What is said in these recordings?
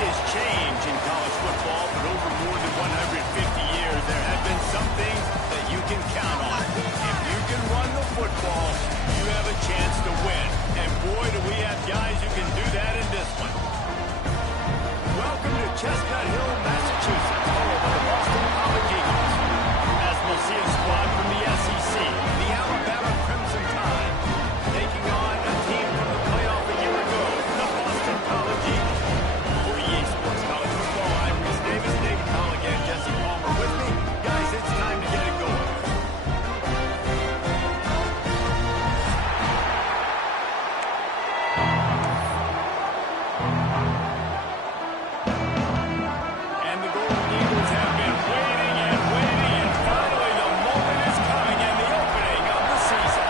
Is change in college football, but over more than 150 years, there have been some things that you can count on. If you can run the football, you have a chance to win. And boy, do we have guys who can do that in this one. Welcome to Chestnut Hill, Massachusetts, home of the Boston College Eagles. As we'll see a squad from the SEC, the Alabama Crimson Tide, taking on a team from the playoff a year ago, the Boston College Eagles. Sports College Football. I'm Reese Davis, David Colligan, Jesse Palmer with me. Guys, it's time to get it going. And the Golden Eagles have been waiting, and finally the moment is coming and the opening of the season.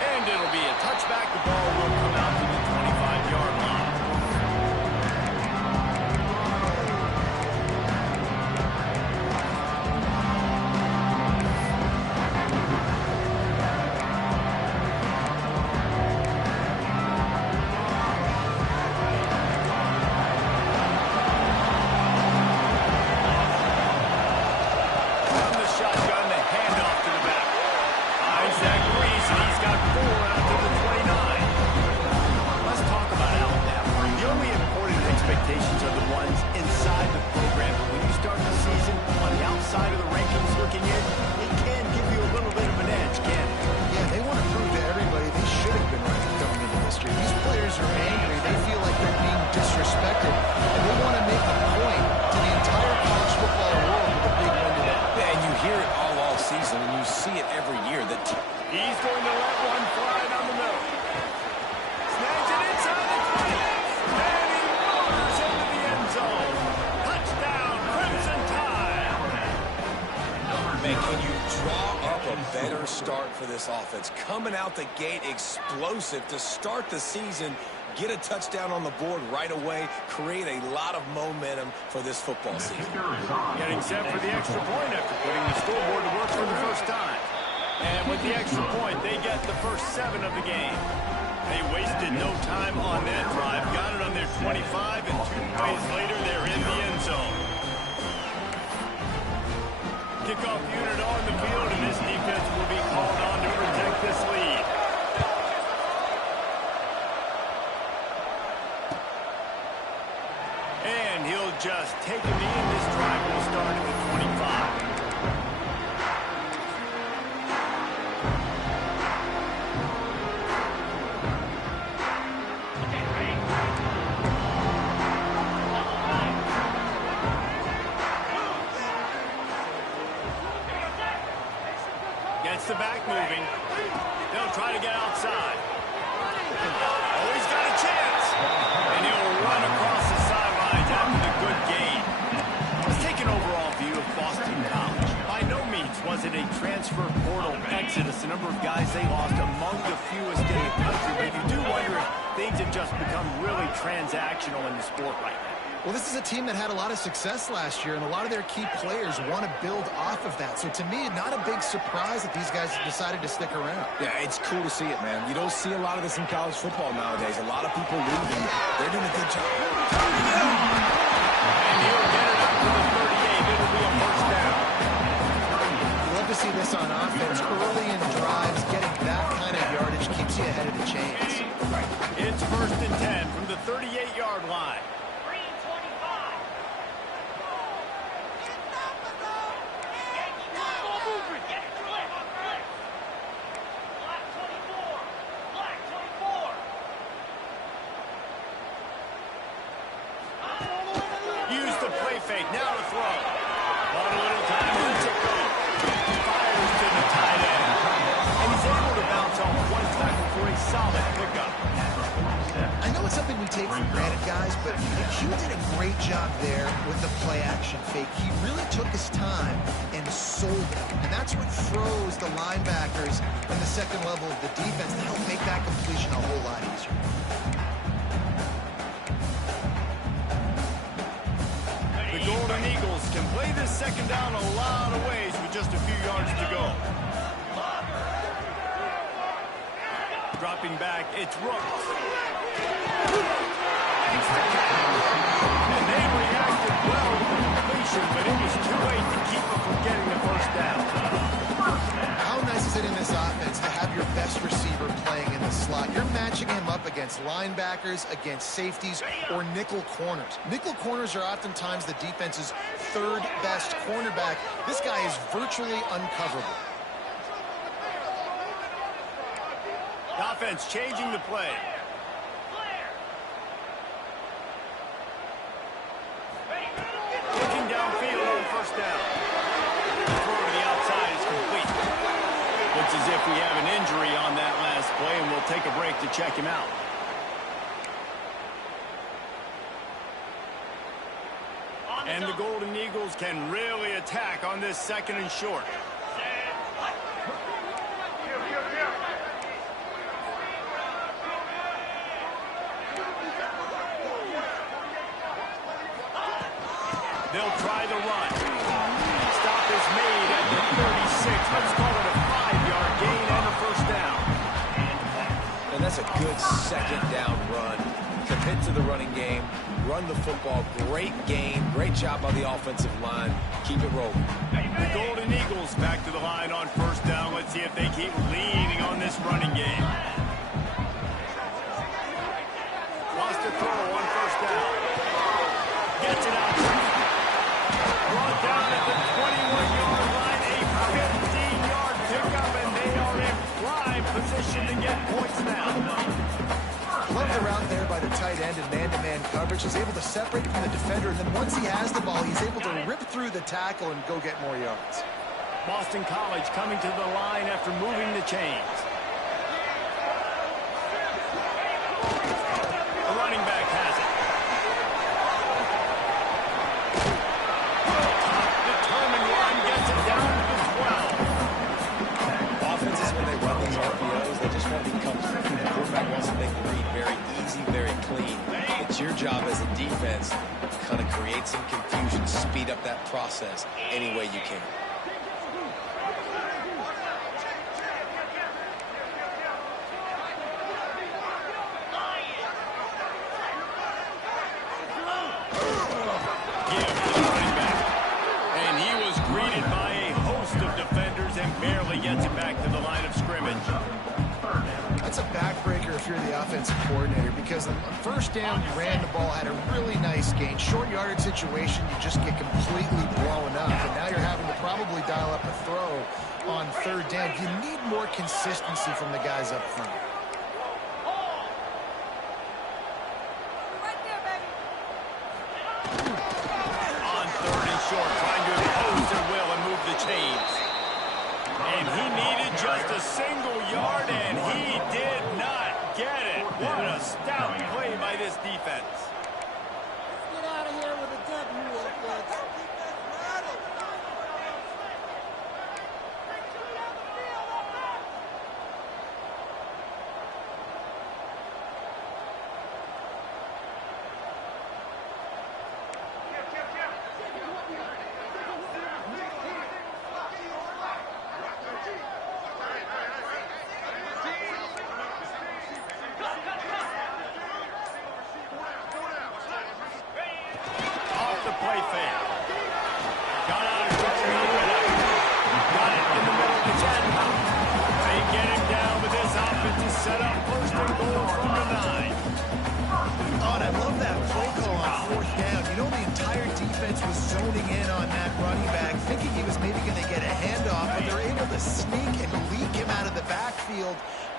And it'll be a touchback. The ball will come out to the 25-yard line. From the shotgun, the handoff to the back. Isaac Reese, and he's got 4 out to the 29. Let's talk about Alabama. The only important expectations are the ones inside the program. But when you start the season on the outside of the rankings looking in, it can give you a little bit of an edge, can't it? Yeah, they want to prove to everybody they should have been ranked going into this year. These players are angry. They feel like they're being disrespected, and they want to make a point to the entire college football world with a big win today. Yeah, and you hear it all season, and you see it every year. He's going to let one fly down the middle. Snags it inside the 20. And he roars into the end zone. Touchdown, Crimson Tide. Man, can you draw up a better start for this offense? Coming out the gate explosive to start the season, get a touchdown on the board right away, create a lot of momentum for this football season. Getting set for the extra point after putting the scoreboard to work for the first time. And with the extra point, they get the first 7 of the game. They wasted no time on that drive. Got it on their 25, and 2 plays later, they're in the end zone. Kickoff unit on the field, and this defense will be called on to protect this lead. And he'll just take a knee, and this drive will start at the 25. Gets the back moving. They'll try to get outside. Oh, he's got a chance. And he'll run across the sidelines after the good gain. Let's take an overall view of Boston College. By no means was it a transfer portal exodus. The number of guys they lost among the fewest in the country. But you do wonder if things have just become really transactional in the sport right now. Well, this is a team that had a lot of success last year, and a lot of their key players want to build off of that. So to me, not a big surprise that these guys decided to stick around. Yeah, it's cool to see it, man. You don't see a lot of this in college football nowadays. A lot of people leaving. They're doing a good job. And he'll get it up to the 38. It'll be a first down. You love to see this on offense. Early in drives, getting that kind of yardage keeps you ahead of the chains. It's 1st and 10 from the 38-yard line. Use the play fake. Now to throw. On a little time. Lets it go. Fires to the tight end. And he's able to bounce off one tackle for a solid pickup. I know it's something we take for granted, guys, but Q did a great job there with the play-action fake. He really took his time and sold it. And that's what froze the linebackers in the second level of the defense to help make that completion a whole lot easier. Golden Eagles can play this second down a lot of ways with just a few yards to go. Dropping back, it's Rooks. And they reacted well to the completion, but it was too late to keep them from getting the first down. How nice is it in this offense to have your best receiver playing in the slot? You're matching him up against linebackers, against safeties, or nickel corners. Nickel corners are oftentimes the defense's third best cornerback. This guy is virtually uncoverable. The offense changing the play. Looking downfield on first down. The throw to the outside is complete. Looks as if we have an injury on that last play, and we'll take a break to check him out. And the Golden Eagles can really attack on this second and short. They'll try the run. Stop is made at the 36. Let's call it a 5-yard gain and a first down. And that's a good second down run. Commit to the running game. Run the football. Great gain. Great job by the offensive line. Keep it rolling. The Golden Eagles back to the line on first down. Let's see if they keep leaning on this running game. Lost a throw on first down. Gets it out. Brought down at the 21-yard line. A 15-yard pickup, and they are in prime position to get points now. Love the route there by the tight end in man-to-man coverage. He's able to separate from the defender, and then once he has the ball, he's able to rip through the tackle and go get more yards. Boston College coming to the line after moving the chains. The running back has it. Determined run gets it down to the 12. Offenses, when they run these RPOs, they just want to become quick. The quarterback wants to make the read very easy, very clean. It's your job as a defense to kind of create some confusion, speed up that process any way you can. Coordinator, because on first down you ran the ball, had a really nice gain. Short yardage situation, you just get completely blown up, and now you're having to probably dial up a throw on third down. You need more consistency from the guys up front. On third and short, trying to impose their will and move the chains. And he needed just a single yard, and he did not get it. What a stout play by this defense. Let's get out of here with a W, offense.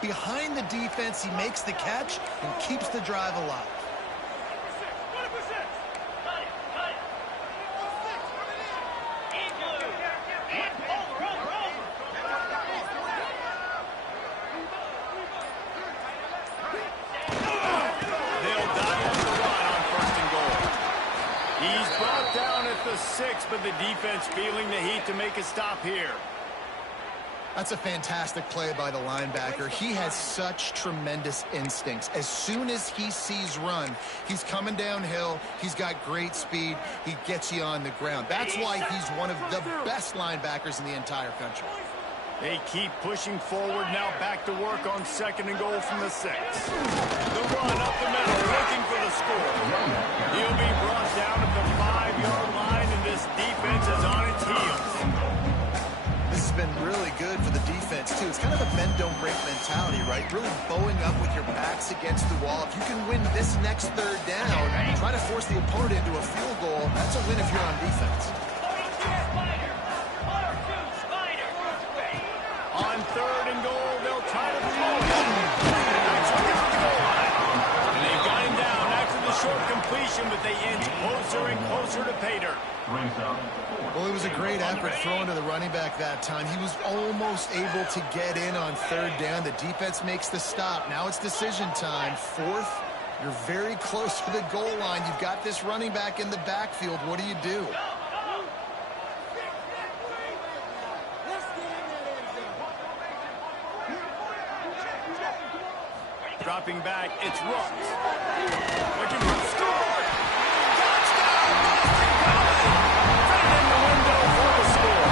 Behind the defense, he makes the catch and keeps the drive alive. They'll dial up the run on first and goal. He's brought down at the 6, but the defense feeling the heat to make a stop here. That's a fantastic play by the linebacker. He has such tremendous instincts. As soon as he sees run, he's coming downhill. He's got great speed. He gets you on the ground. That's why he's one of the best linebackers in the entire country. They keep pushing forward, now back to work on 2nd and goal from the 6. The run up the middle, looking for the score. He'll be brought down at the 5-yard line, and this defense is on its heels. This has been really good for the defense, too. It's kind of a bend-don't-break mentality, right? Really bowing up with your backs against the wall. If you can win this next 3rd down, try to force the opponent into a field goal, that's a win if you're on defense. On 3rd and goal, they'll try to throw it. Actually gets to the goal line. And they've got him down after the short completion, but they inch closer and closer to pay dirt. Well, it was a great effort throwing to the running back that time. He was almost able to get in on 3rd down. The defense makes the stop. Now it's decision time. 4th, you're very close to the goal line. You've got this running back in the backfield. What do you do? Dropping back, it's Rooks. Looking for the score. Touchdown, Boston College. Right in the window for the score.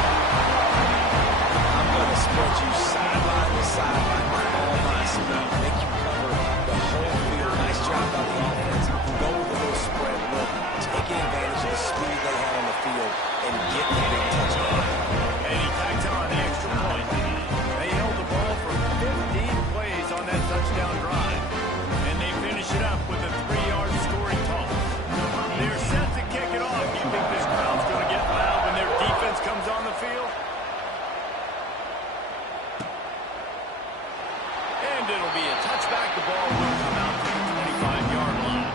I'm going to spread you sideline to sideline with all my speed. Make you cover the whole field. Nice job by the offense. Go with a little spread look. Taking advantage of the speed they had on the field and getting the big touchdown. And he tacks on the extra point. They held the ball for 15 plays on that touchdown drive. And they finish it up with a 3-yard scoring toss. They're set to kick it off. You think this crowd's going to get loud when their defense comes on the field? And it'll be a touchback. The ball will come out to the 25-yard line.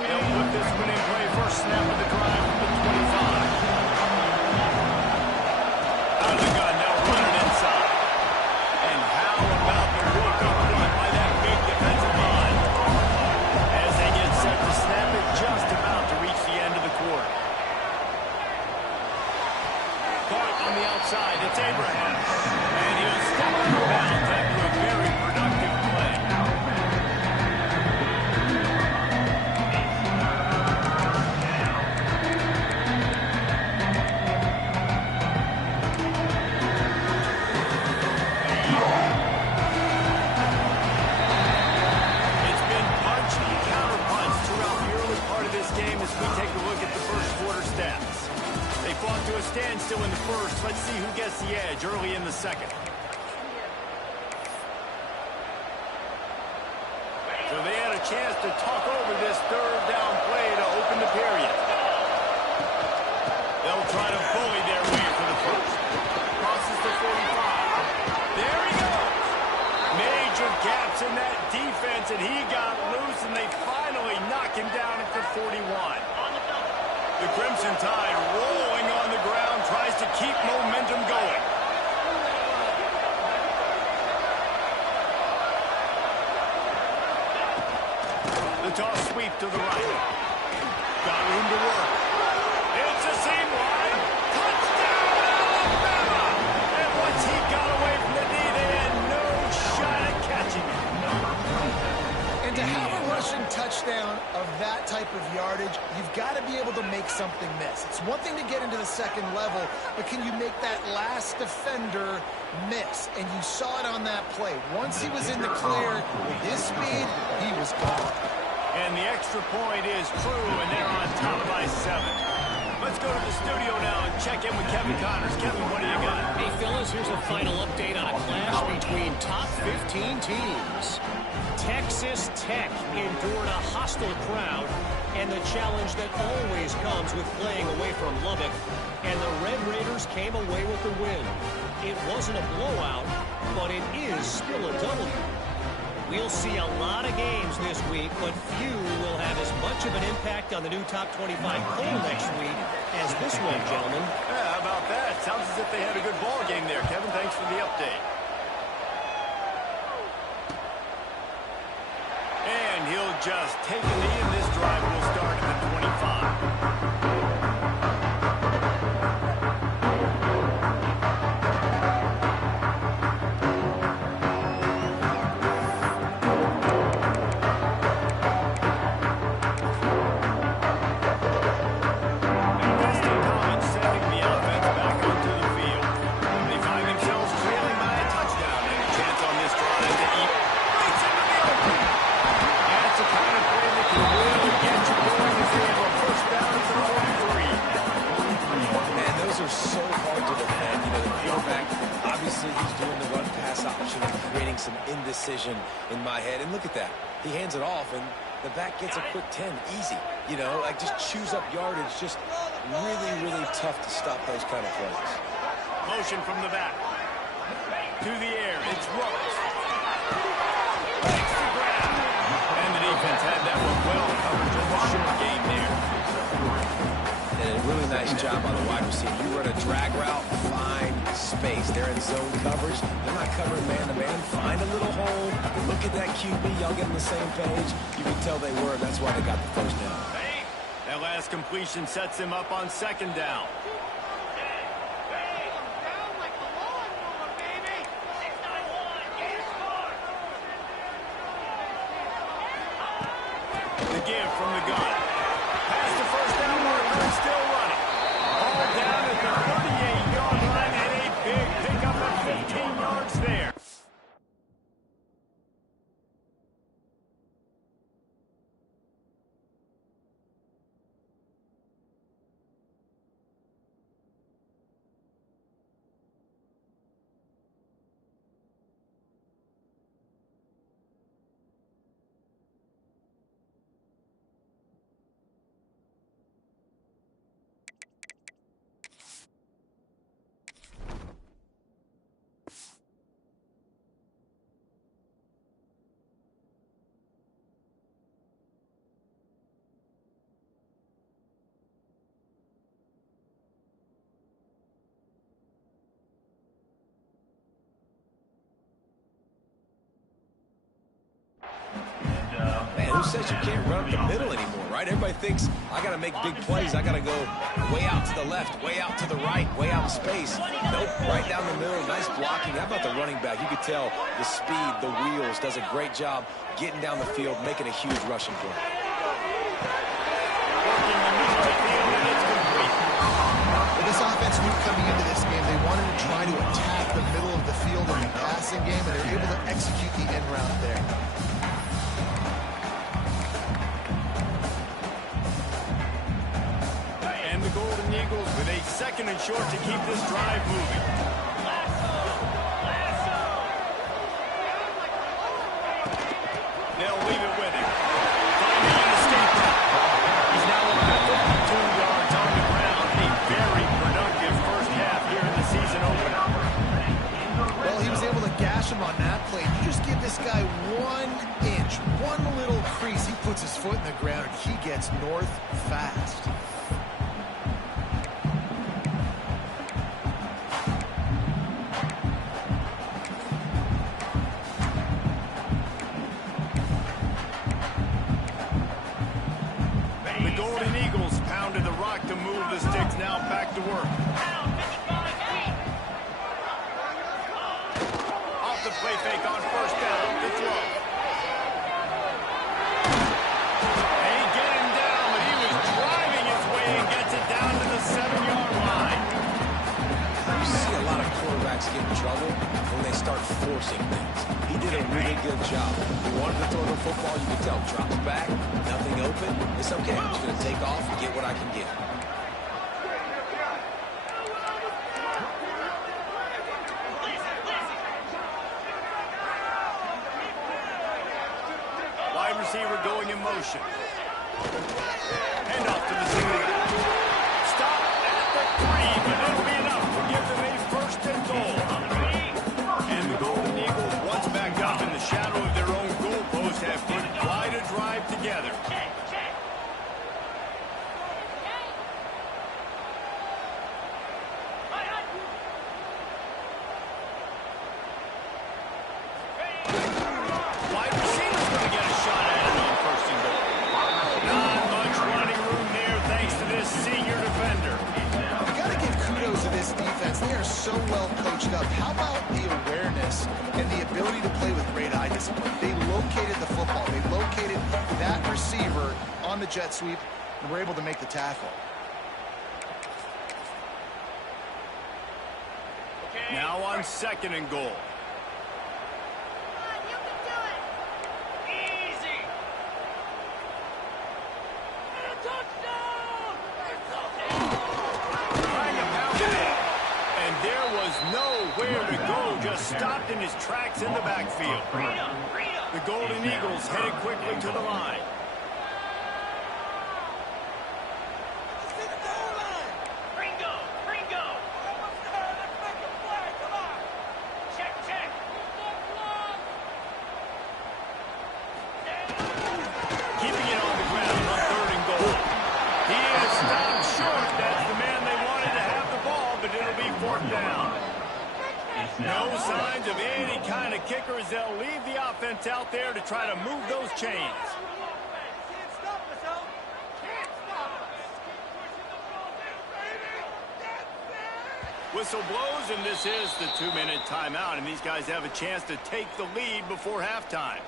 They'll put this one in play. First snap of the drive from the 25. Out of the gun, now running inside. And how about the work up front by that big defensive line? As they get set to snap it, just about to reach the end of the quarter. Caught on the outside, it's Abraham. And he'll step out of bounds after a very productive play. It's been punch and counter-punch throughout the early part of this game as we take a look at the first quarter stats. They fought to a standstill in the first. Let's see who gets the edge early in the second. So they had a chance to talk over this 3rd down play to open the period. They'll try to bully their way for the first. Crosses the 45. There he goes. Major gaps in that defense, and he got loose, and they finally knock him down at the 41. The Crimson Tide rolling on the ground, tries to keep momentum going. The toss sweep to the right. Got room to work. It's a seam line. Touchdown, Alabama! And once he got away from the knee, they had no shot at catching him. And to have a rushing touchdown of that type of yardage, you've got to be able to make something miss. It's one thing to get into the second level, but can you make that last defender miss? And you saw it on that play. Once he was in the clear with his speed, he was gone. And the extra point is true, and they're on top by 7. Let's go to the studio now and check in with Kevin Connors. Kevin, what do you got? Hey, fellas, here's a final update on a clash between top 15 teams. Texas Tech endured a hostile crowd and the challenge that always comes with playing away from Lubbock, and the Red Raiders came away with the win. It wasn't a blowout, but it is still a W. We'll see a lot of games this week, but few will have as much of an impact on the new top 25 poll next week as this one, gentlemen. Yeah, how about that? Sounds as if they had a good ball game there, Kevin. Thanks for the update. And he'll just take a knee, and this drive will start at the 25. game decision in my head. And look at that. He hands it off, and the back gets a quick 10. Easy. You know, like just chews up yardage. Just really, really tough to stop those kind of plays. Motion from the back. To the air. It's Rose. Takes the grab. And the defense had that one well covered. Just a short game there. And a really nice job on the wide receiver. You run a drag route, find space. They're in zone coverage. They're not covering man-to-man. Find a little hole. Look at that QB. Y'all get on the same page. You can tell they were. That's why they got the first down. That last completion sets him up on second down. The give from the gun. Past the first down marker and still running. All down at the 38-yard line and a big pickup of 15 yards there. Who says you can't run up the middle anymore, right? Everybody thinks, I got to make big plays. I got to go way out to the left, way out to the right, way out in space. Nope, right down the middle. Nice blocking. How about the running back? You could tell the speed, the wheels, does a great job getting down the field, making a huge rushing play. Well, this offense knew coming into this game they wanted to try to attack the middle of the field in the passing game, and they're able to execute the end route there. And the Golden Eagles with a second and short to keep this drive moving. They'll leave it with him. Finding an escape route. He's now up to 52 yards on the ground. A very productive first half here in the season opener. Well, he was able to gash him on that play. You just give this guy 1 inch, one little crease. He puts his foot in the ground, and he gets north fast. The Golden Eagles pounded the rock to move the sticks. Now back to work. Off the play fake on first down. The throw. They get him down, but he was driving his way and gets it down to the 7-yard line. You see a lot of quarterbacks get in trouble when they start forcing things. He did a really good job. He wanted to throw the football. You could tell. Drop it back. Nothing open. It's okay. I'm just going to take off and get what I can get. Wide receiver going in motion. Hand off to the single. Stop at the 3, but it'll be enough to give them a first and goal. And the Golden Eagles, once back up in the shadow of their own goalpost, have put quite a drive together. Wide receiver's going to get a shot at it on first and goal. Not much running room there thanks to this senior defender. You got to give kudos to this defense. They are so well coached up. How about the awareness and the ability to play with great eye discipline? They located the football. They located that receiver on the jet sweep and were able to make the tackle. Now on second and goal. Trying to pound it in. And there was nowhere to go. Just stopped in his tracks backs in the backfield. The Golden Eagles headed quickly to the line. No signs of any kind of kickers. They'll leave the offense out there to try to move those chains. Whistle blows, and this is the 2-minute timeout, and these guys have a chance to take the lead before halftime.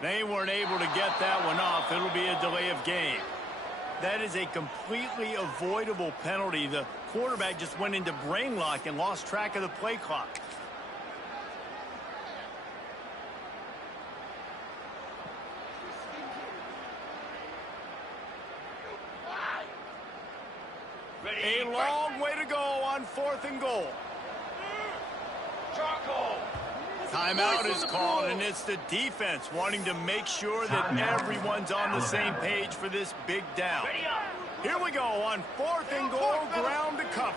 They weren't able to get that one off. It'll be a delay of game. That is a completely avoidable penalty. The quarterback just went into brain lock and lost track of the play clock. A long way to go on 4th and goal. Timeout is called, and it's the defense wanting to make sure that everyone's on the same page for this big down. Here we go on 4th and goal, ground to cover.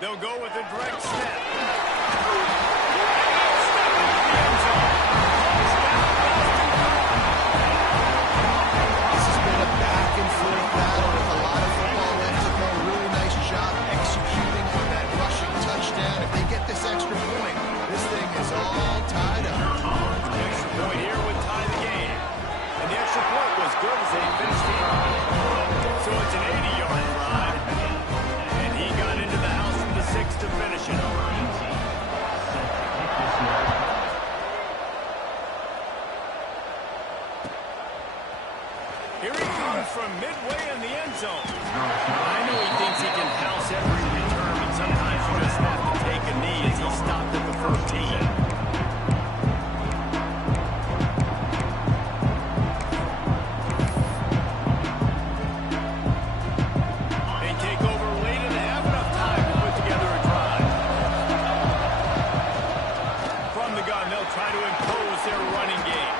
They'll go with a direct snap. This has been a back-and-forth battle with a lot of football left to go. Really nice job executing on that rushing touchdown. If they get this extra point, this thing is all tied up. The extra point here would tie the game. And the extra point was good as they finished the game. So it's an 80-yard drive. And he got into the house from the 6 to finish it. Here he comes from midway in the end zone. I know he thinks he can house every return, but sometimes you just have to take a knee as he stopped at the 14. Try to impose their running game.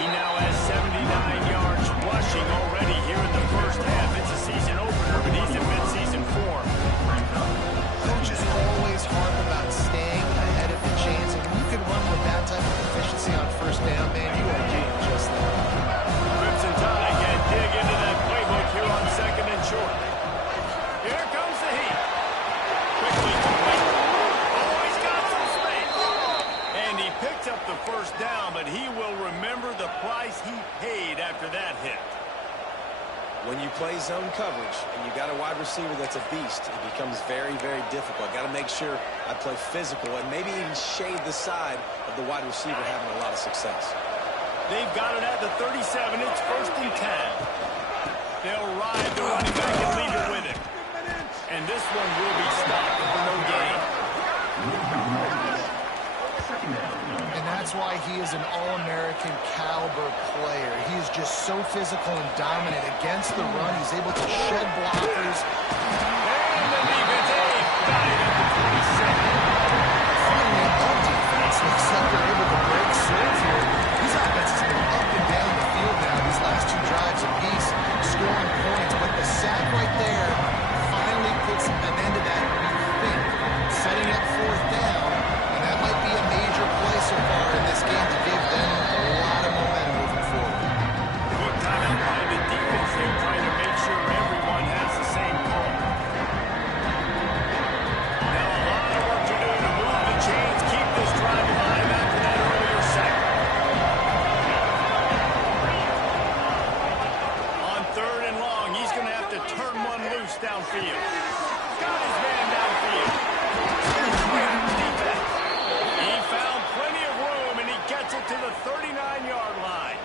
He now has 79 yards rushing already here in the first half. It's a season opener, but he's in mid-season form. Coaches always harp about staying ahead of the chains, and when you can run with that type of efficiency on first down, man, you are doing just that. Crimson Tide can dig into that playbook here on 2nd and short. Here comes the heat. Quickly complete. Oh, he's got some space. And he picked up the first down, but he will remember the price he paid after that hit. When you play zone coverage and you got a wide receiver that's a beast, it becomes very, very difficult. Got to make sure I play physical and maybe even shade the side of the wide receiver having a lot of success. They've got it at the 37. It's 1st and 10. They'll ride the running back and leave it with him. And this one will be stopped for no gain. And that's why he is an All-American caliber player. He is just so physical and dominant against the run. He's able to shed blockers. And the defense got it at the 27. Finally, on defense, looks like they're able to break serve here. These offenses have been up and down the field now. These last 2 drives apiece, scoring points. But the sack right there finally puts an end to that, we think, setting up 4th down. And that might be a major play so far in this game to give them a lot of momentum moving forward. Good time out by the defense. They're trying to loose downfield. Got his man downfield. Defense. He found plenty of room, and he gets it to the 39-yard line.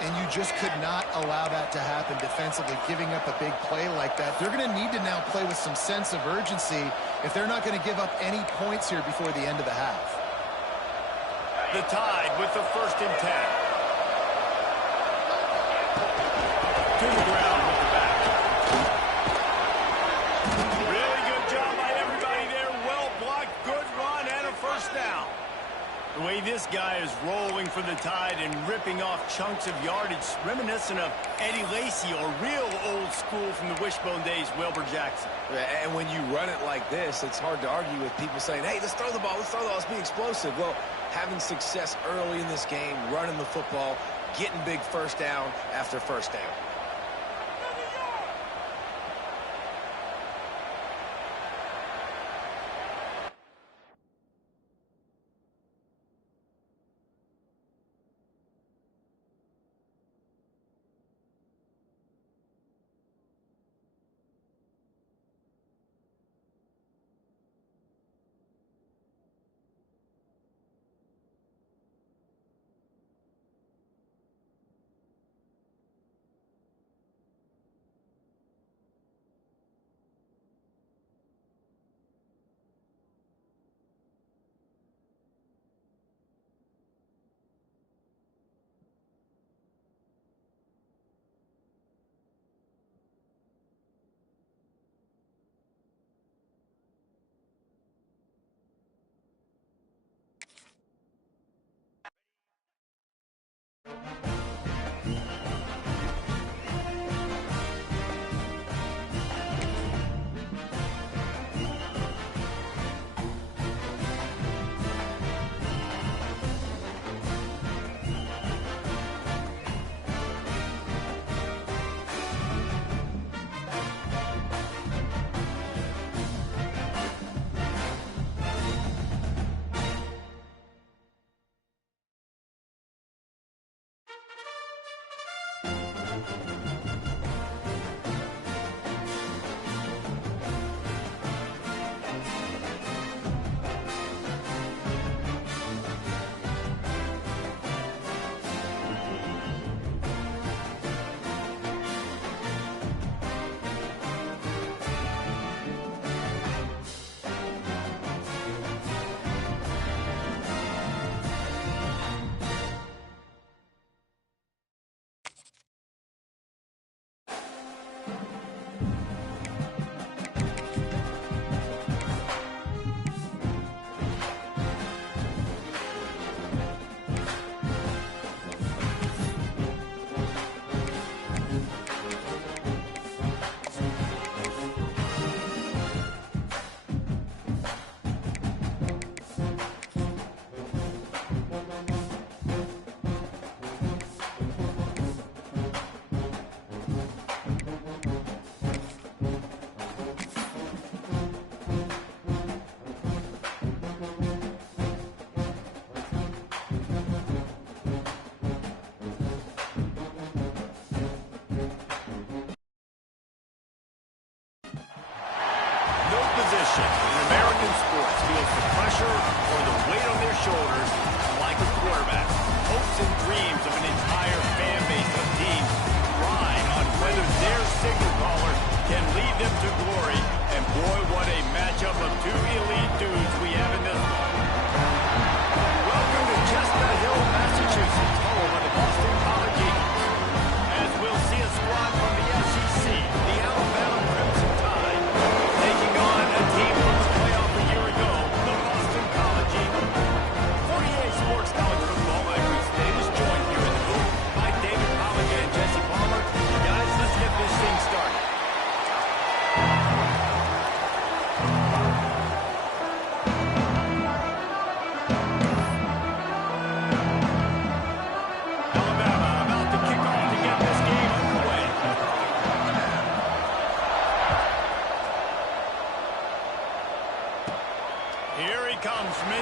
And you just could not allow that to happen defensively, giving up a big play like that. They're going to need to now play with some sense of urgency if they're not going to give up any points here before the end of the half. The Tide with the 1st and 10. To the ground with the back. Really good job by everybody there. Well blocked, good run, and a 1st down. The way this guy is rolling for the Tide and ripping off chunks of yardage, reminiscent of Eddie Lacy or real old school from the wishbone days, Wilbur Jackson. And when you run it like this, it's hard to argue with people saying, hey, let's throw the ball, let's be explosive. Well, having success early in this game, running the football, getting big 1st down after 1st down.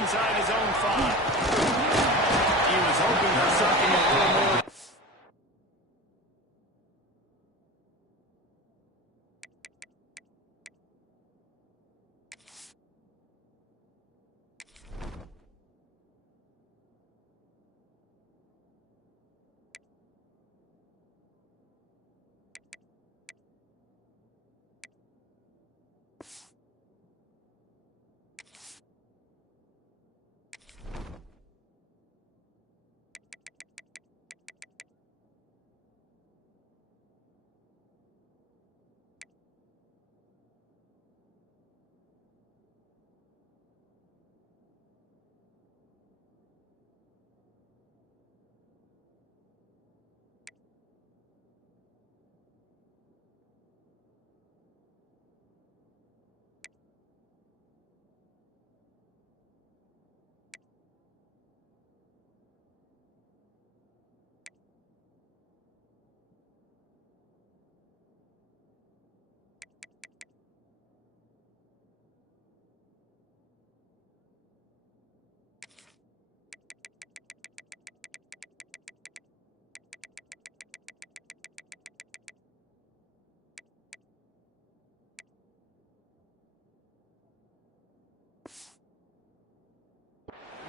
inside his own 5. He was hoping for something a little more.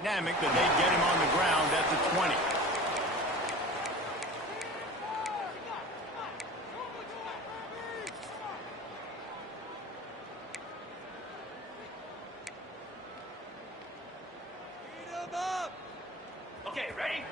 dynamic that they'd get him on the ground at the 20. Okay, ready?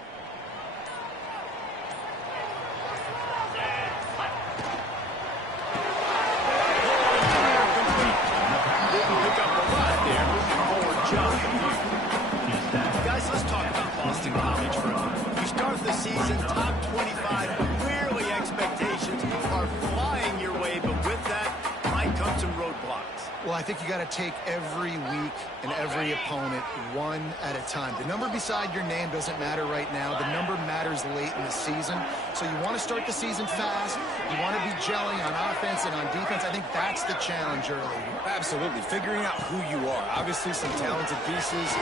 Guys, let's talk about Boston College for a minute. You start the season top 25, clearly expectations are flying your way, but with that might come some roadblocks. Well, I think you got to take every week and every opponent one at a time. The number beside your name doesn't matter right now. The number matters late in the season. So you want to start the season fast. You want to be gelling on offense and on defense. I think that's the challenge early. Absolutely. Figuring out who you are. Obviously, some talented pieces.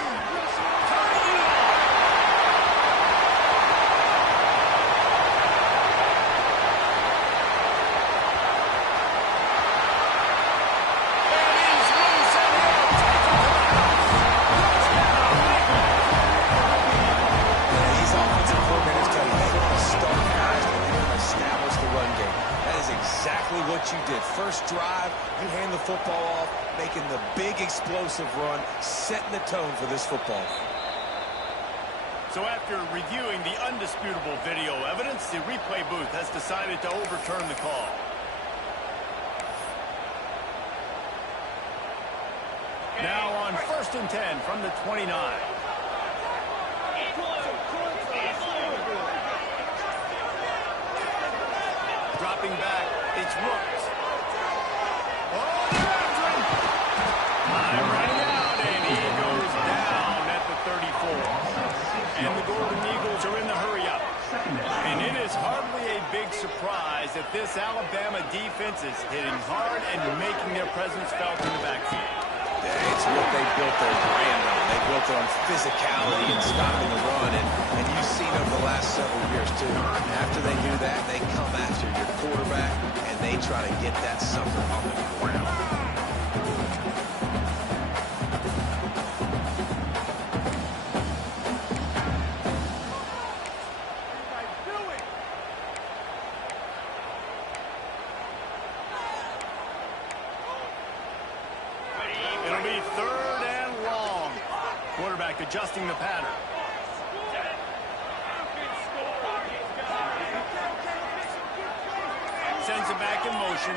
What you did. First drive, you hand the football off, making the big explosive run, setting the tone for this football. So after reviewing the undisputable video evidence, the replay booth has decided to overturn the call. Now on 1st and 10 from the 29. Dropping back, it's Rooks. Oh, they're after him. I'm running out, and he goes down at the 34. And the Golden Eagles are in the hurry-up. And it is hardly a big surprise that this Alabama defense is hitting hard and making their presence felt in the backfield. Yeah, it's what they built their brand on. They built it on physicality and stopping the run, and you've seen over the last several years, too. After they do that, they come after your quarterback, and they try to get that sucker on the ground. It'll be 3rd and long. Quarterback adjusting the pattern. Sends it back in motion.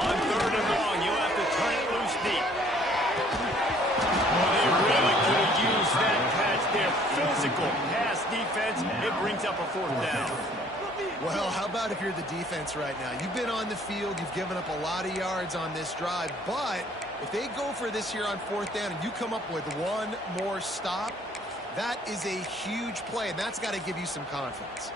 On 3rd and long, you'll have to turn it loose deep. Well, they really could have used that pass there. Physical pass defense. It brings up a 4th down. Well, how about if you're the defense right now? You've been on the field. You've given up a lot of yards on this drive. But if they go for this here on 4th down and you come up with one more stop, that is a huge play, and that's got to give you some confidence.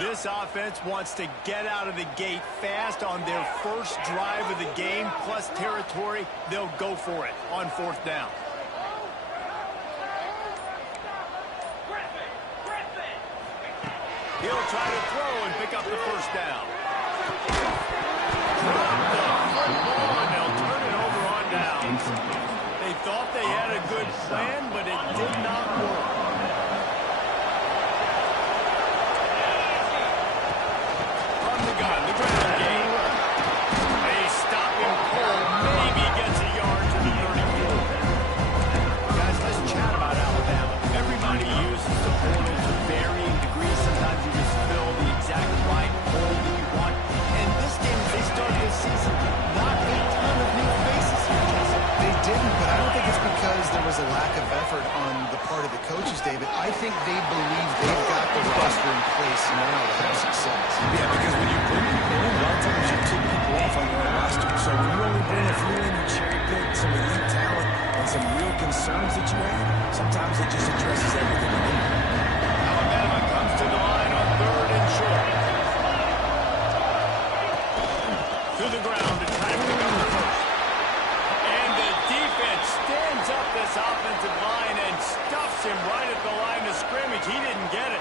This offense wants to get out of the gate fast on their first drive of the game, plus territory. They'll go for it on 4th down. He'll try to throw and pick up the 1st down. Drop the football, and they'll turn it over on downs. They thought they had a good plan, but it did not work. From the gun, the ground game. They stop him cold, maybe gets a yard to the 34. Guys, let's chat about Alabama. Everybody uses the portal to varying degrees. Sometimes you just fill the exact right hole that you want. And this game, they started this season, not a ton of new faces here, Jesse. They didn't, but I don't think it's because there was a lack of effort on the part of the coaches, David. I think they believe they've got the roster in place now to have success. Yeah, because when you bring people in, a lot of times you take people off on your own roster. So when you only bring a few in, you cherry pick some elite talent and some real concerns that you have, sometimes it just addresses everything you need. Alabama comes to the line on 3rd and short. To the ground to try to pick up the 1st. And the defense stands up this offensive line and stuffs him right at the line of scrimmage. He didn't get it.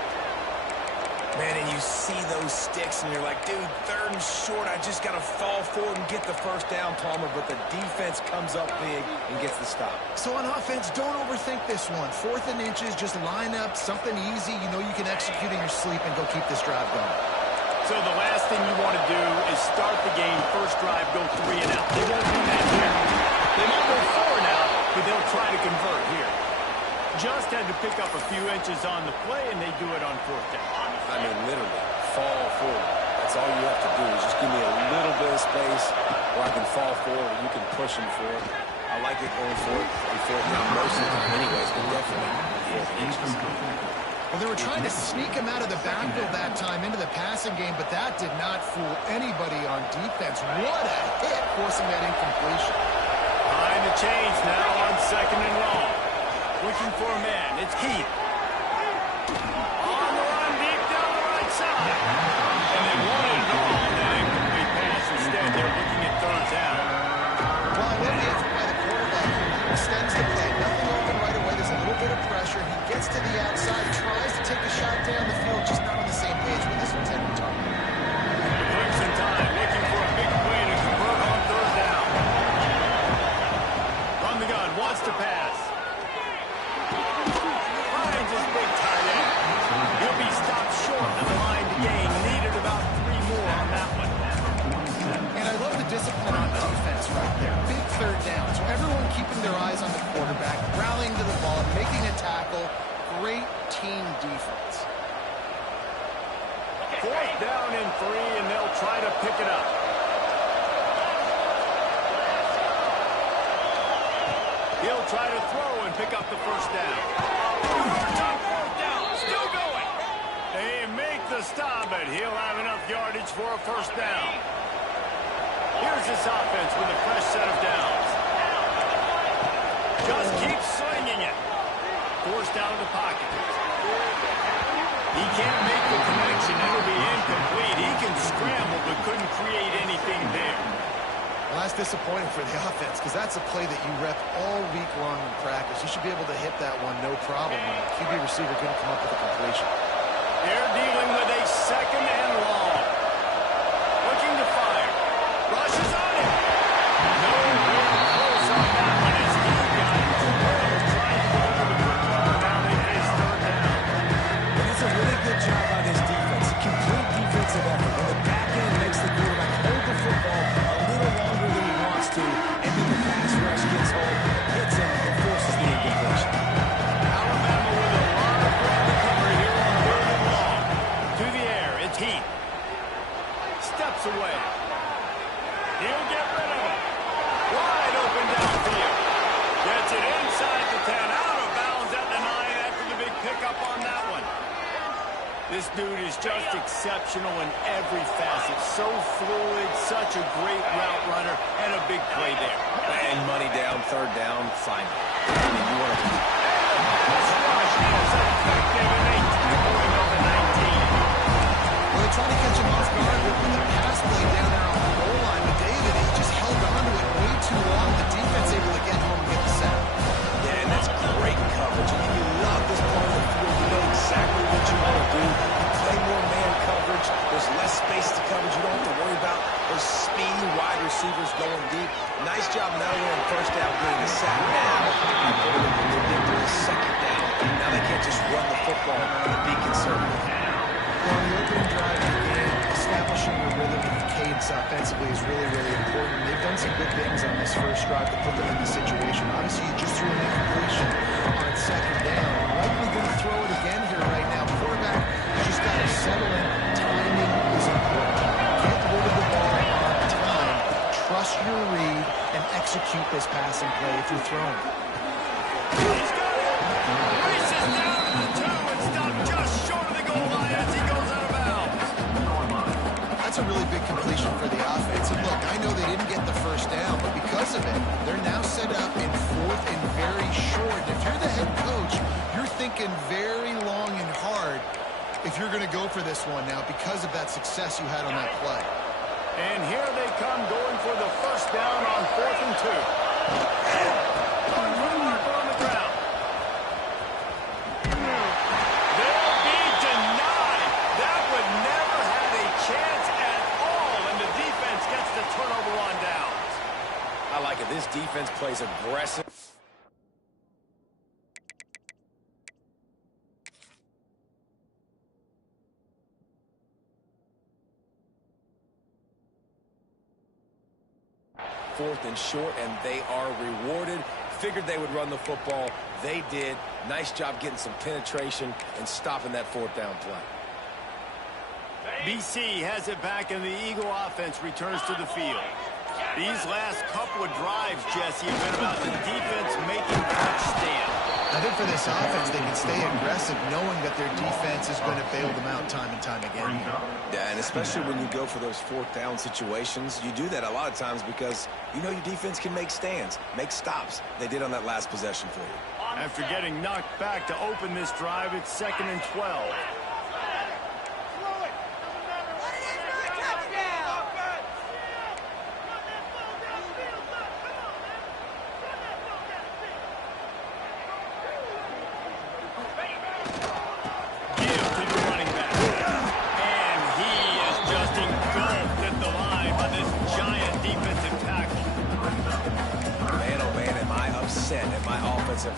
Man, and you see those sticks and you're like, dude, 3rd and short, I just got to fall forward and get the first down, Palmer, but the defense comes up big and gets the stop. So on offense, don't overthink this one. 4th and inches, just line up something easy you know you can execute in your sleep and go keep this drive going. So the last thing you want to do is start the game, first drive, go 3 and out. They won't do that here. They might go 4 and out, but they'll try to convert here. Just had to pick up a few inches on the play, and they do it on 4th down. I mean, literally, fall forward. That's all you have to do is just give me a little bit of space where I can fall forward and you can push him for it. I like it going for it on 4th down most of the time anyways, but definitely 4th inches. Well, they were trying to sneak him out of the backfield that time into the passing game, but that did not fool anybody on defense. What a hit, forcing that incompletion. Behind the chains now on 2nd and long. Looking for a man. It's Heath. On the run deep down the right side. And they wanted it all on that incomplete pass. Instead, they're looking at 3rd down. Well, I love the effort by the quarterback. He extends the play. Nothing open right away. There's a little bit of pressure. He gets to the outside, tries to take a shot down the field, just not on the same page with his intended target. The Crimson Tide looking for a big play to convert on 3rd down. From the gun, wants to pass. Finds his big tight end. He'll be stopped short of the line to gain. Needed about 3 more on that one. And I love the discipline on defense right there. Big 3rd down. So everyone keeping their eyes on the quarterback, rallying to the ball, making a tackle. Great team defense. 4th down and 3, and they'll try to pick it up. He'll try to throw and pick up the 1st down. 4th down, still going. They make the stop, but he'll have enough yardage for a 1st down. Here's this offense with a fresh set of downs. Just keeps slinging it. Forced out of the pocket. He can't make the connection. It'll be incomplete. He can scramble, but couldn't create anything there. Well, that's disappointing for the offense because that's a play that you rep all week long in practice. You should be able to hit that one no problem. The QB receiver couldn't come up with a completion. They're dealing with a 2nd and long. Looking to fire. Rushes on him. No real close on that one as he got trying to deliver the football. Now they face 3rd down. And it's a really good job by this defense. A complete defensive effort. On the back end makes the quarterback hold the football a little longer than he wants to, and then the pass rush gets home, hits him, and forces the incompletion. Alabama with a lot of ground to cover here on 3rd and long. To the air, it's Heath. Steps away. He'll get rid of it. Wide open downfield. Gets it inside the 10. Out of bounds at the 9 after the big pickup on that one. This dude is just exceptional in every facet. So fluid, such a great route runner, and a big play there. And money down, 3rd down, fine. I mean, you want to... This rush is effective, and they tackle him at the 19. Well, they tried to catch him off guard with a pass play down there on the goal line. But David, he just held on to it way too long. The defense able to get home and get the sack. Yeah, and that's great coverage. I mean, you love this part of the field. You know exactly what you want to do. You play more man coverage. There's less space to coverage. You don't have to worry about those speedy wide receivers going deep. Nice job not only on 1st down getting the sack now, but when they get to the 2nd down, now they can't just run the football and be conservative. Well, on the opening drive of the game, establishing a rhythm and a cadence offensively is really, really important. They've done some good things on this first drive to put them in the situation. Obviously, you just threw an incompletion on 2nd down. Likely going to throw it again here right now. Quarterback just got to settle in. Timing is important. Get rid of the ball on time. Trust your read and execute this passing play if you're throwing. He's got it. Races down to the 2 and stopped just short of the goal line as he goes out of bounds. That's a really big completion for the offense. And look, I know they didn't get the 1st down, but because of it, they're now set up in 4th and very short. If you're the head coach, you're thinking very long and hard if you're going to go for this one now because of that success you had on that play. And here they come going for the 1st down on 4th and 2. Going for the marker on the ground. They'll be denied. That would never defense plays aggressive. Fourth and short, and they are rewarded. Figured they would run the football. They did. Nice job getting some penetration and stopping that fourth down play. BC has it back, and the Eagle offense returns to the field. These last couple of drives, Jesse, have been about the defense making clutch stand. I think for this offense, they can stay aggressive knowing that their defense is going to bail them out time and time again. Yeah, and especially when you go for those fourth down situations, you do that a lot of times because you know your defense can make stands, make stops. They did on that last possession for you. After getting knocked back to open this drive, it's 2nd and 12.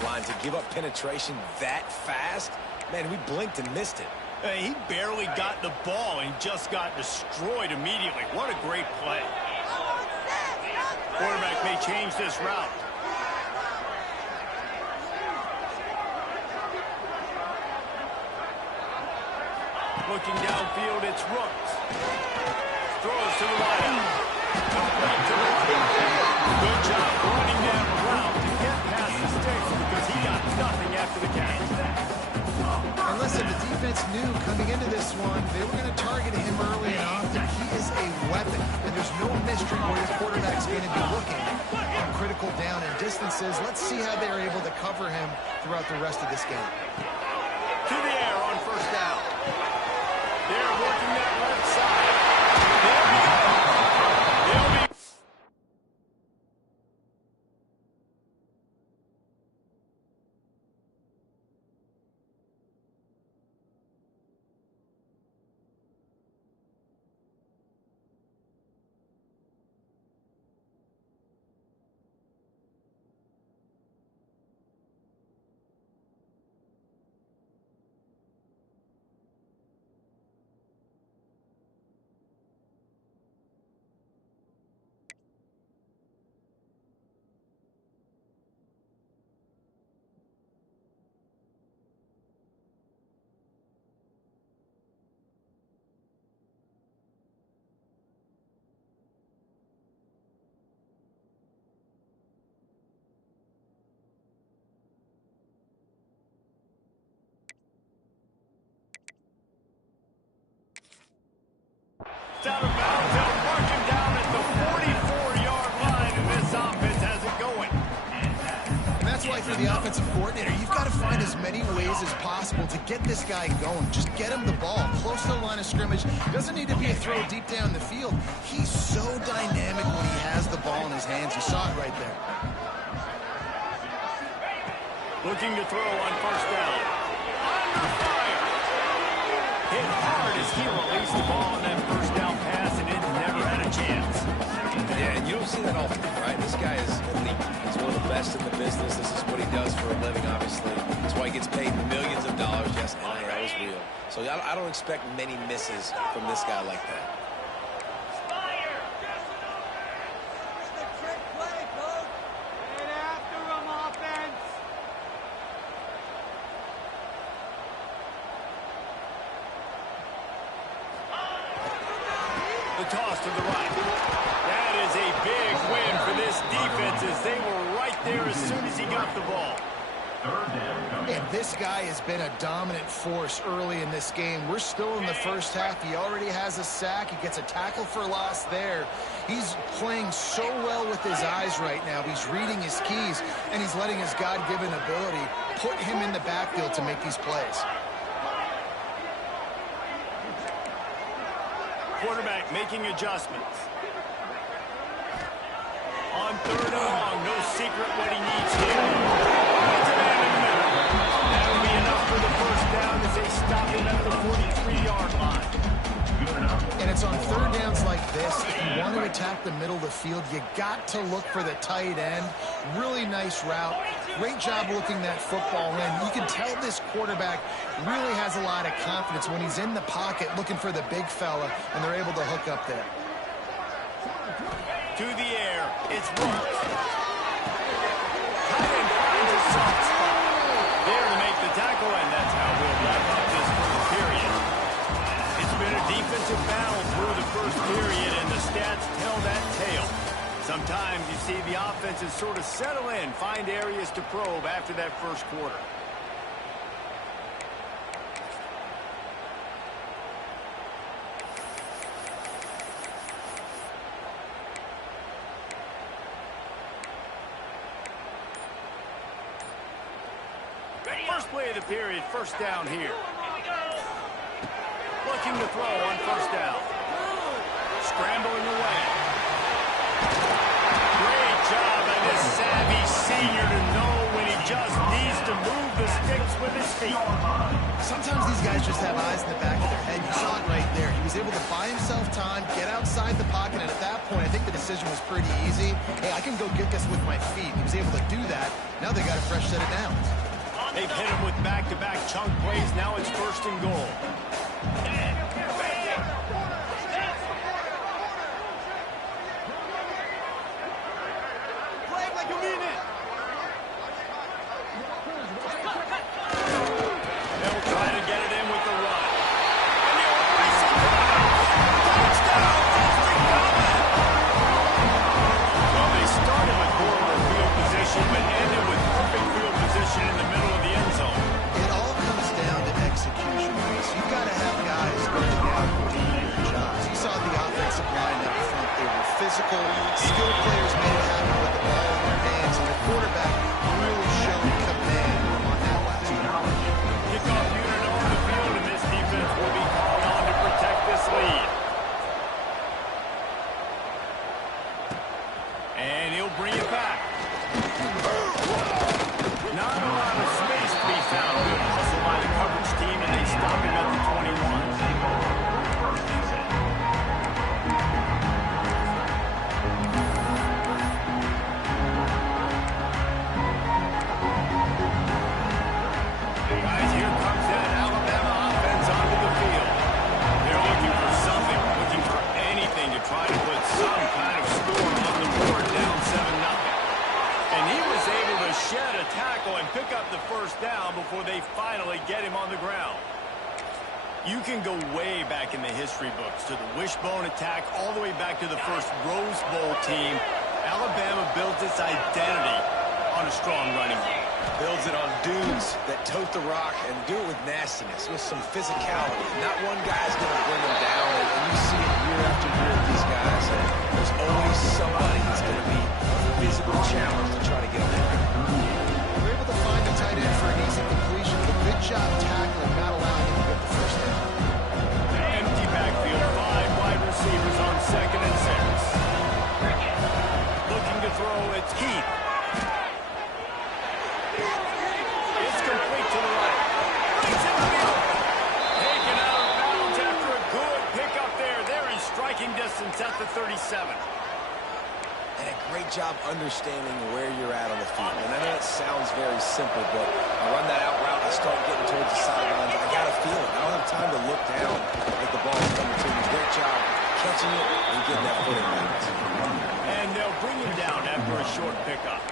Line to give up penetration that fast, man, we blinked and missed it. Hey, he barely got the ball and just got destroyed immediately. What a great play. Quarterback may change this route. Looking downfield, it's Rooks. Throws to the right. Good job running down the route to get past the sticks because he got nothing after the catch. And listen, the defense knew coming into this one, they were going to target him early and often. He is a weapon, and there's no mystery where your quarterback's going to be looking on critical down and distances. Let's see how they're able to cover him throughout the rest of this game. To the air on first down. They're working that left side. They'll be out of bounds. They'll mark him down at the 44-yard line, and this offense has it going. And that's why for the offensive coordinator, you've got to find as many ways as possible to get this guy going. Just get him the ball close to the line of scrimmage. Doesn't need to be a throw deep down the field. He's so dynamic when he has the ball in his hands. You saw it right there. Looking to throw on first down. Under fire. Hit hard as he released the ball on that first down pass, and it never had a chance. Yeah, and you don't see that often, right? This guy is elite. He's one of the best in the business. This is what he does for a living, obviously. That's why he gets paid millions of dollars. Yes, NIL is real. So I don't expect many misses from this guy like that. The toss to the right. That is a big win for this defense as they were right there as soon as he got the ball. And this guy has been a dominant force early in this game. We're still in the first half. He already has a sack. He gets a tackle for loss there. He's playing so well with his eyes right now. He's reading his keys, and he's letting his God-given ability put him in the backfield to make these plays. Quarterback making adjustments. On third and long, no secret what he needs here. Puts it in the middle. That'll be enough for the first down as they stop him at the 43-yard line. And it's on third downs like this. If you want to attack the middle of the field, you got to look for the tight end. Really nice route. Great job looking that football in. You can tell this quarterback really has a lot of confidence when he's in the pocket looking for the big fella, and they're able to hook up there. To the air, it's Brooks. Tight end finds a soft spot. There to make the tackle, and that's how we'll wrap up this first period. It's been a defensive battle through the first period, and the stats tell that tale. Sometimes you see the offenses sort of settle in, find areas to probe after that first quarter. First play of the period, first down here. Looking to throw on first down. Scrambling away. Great job by this savvy senior to know when he just needs to move the sticks with his feet. Sometimes these guys just have eyes in the back of their head. You saw it right there. He was able to buy himself time, get outside the pocket, and at that point, I think the decision was pretty easy. Hey, I can go get this with my feet. He was able to do that. Now they got a fresh set of downs. They've hit him with back-to-back chunk plays. Now it's first and goal. Play like you mean it. They'll try to get it in with the run. And the erasing touchdown, Justin Coleman. Well, they started with horrible field position, but ended with perfect field position in the middle of the end zone. It all comes down to execution. So you've got to have guys running down who do their jobs. You saw the offensive line up front. They were physical, skilled players made it happen with the ball in their hands, and the quarterback really showed command on that last one. Kickoff unit on the field, and this defense will be called on to protect this lead. And he'll bring it back. Not a lot of space to be found. Good hustle by the coverage team, and they stop him at the 21. Guys, here comes that Alabama offense onto the field. They're looking for something, looking for anything to try to put some kind of score on the board, down 7-0. And he was able to shed a tackle and pick up the first down before they finally get him on the ground. You can go way back in the history books to the wishbone attack all the way back to the first Rose Bowl team. Alabama built its identity on a strong running game. Builds it on dudes that tote the rock and do it with nastiness, with some physicality. Not one guy's going to bring them down, and you see it year after year with these guys. And there's always somebody that's going to be a physical challenge to try to get them there. We're able to find the tight end for an easy completion. A good job tackling, not allowing him to get the first down. Empty backfield, 5 wide receivers on 2nd and 6. Looking to throw, it's Heath. It's complete to the right. It's in the middle. Taken out of bounds after a good pickup there. They're in striking distance at the 37. And a great job understanding where you're at on the field. And I know it sounds very simple, but I run that out route, I start getting towards the sidelines. I got a feeling. I don't have time to look down at the ball coming to me. Great job catching it and getting that foot in bounds. And they'll bring him down after a short pickup.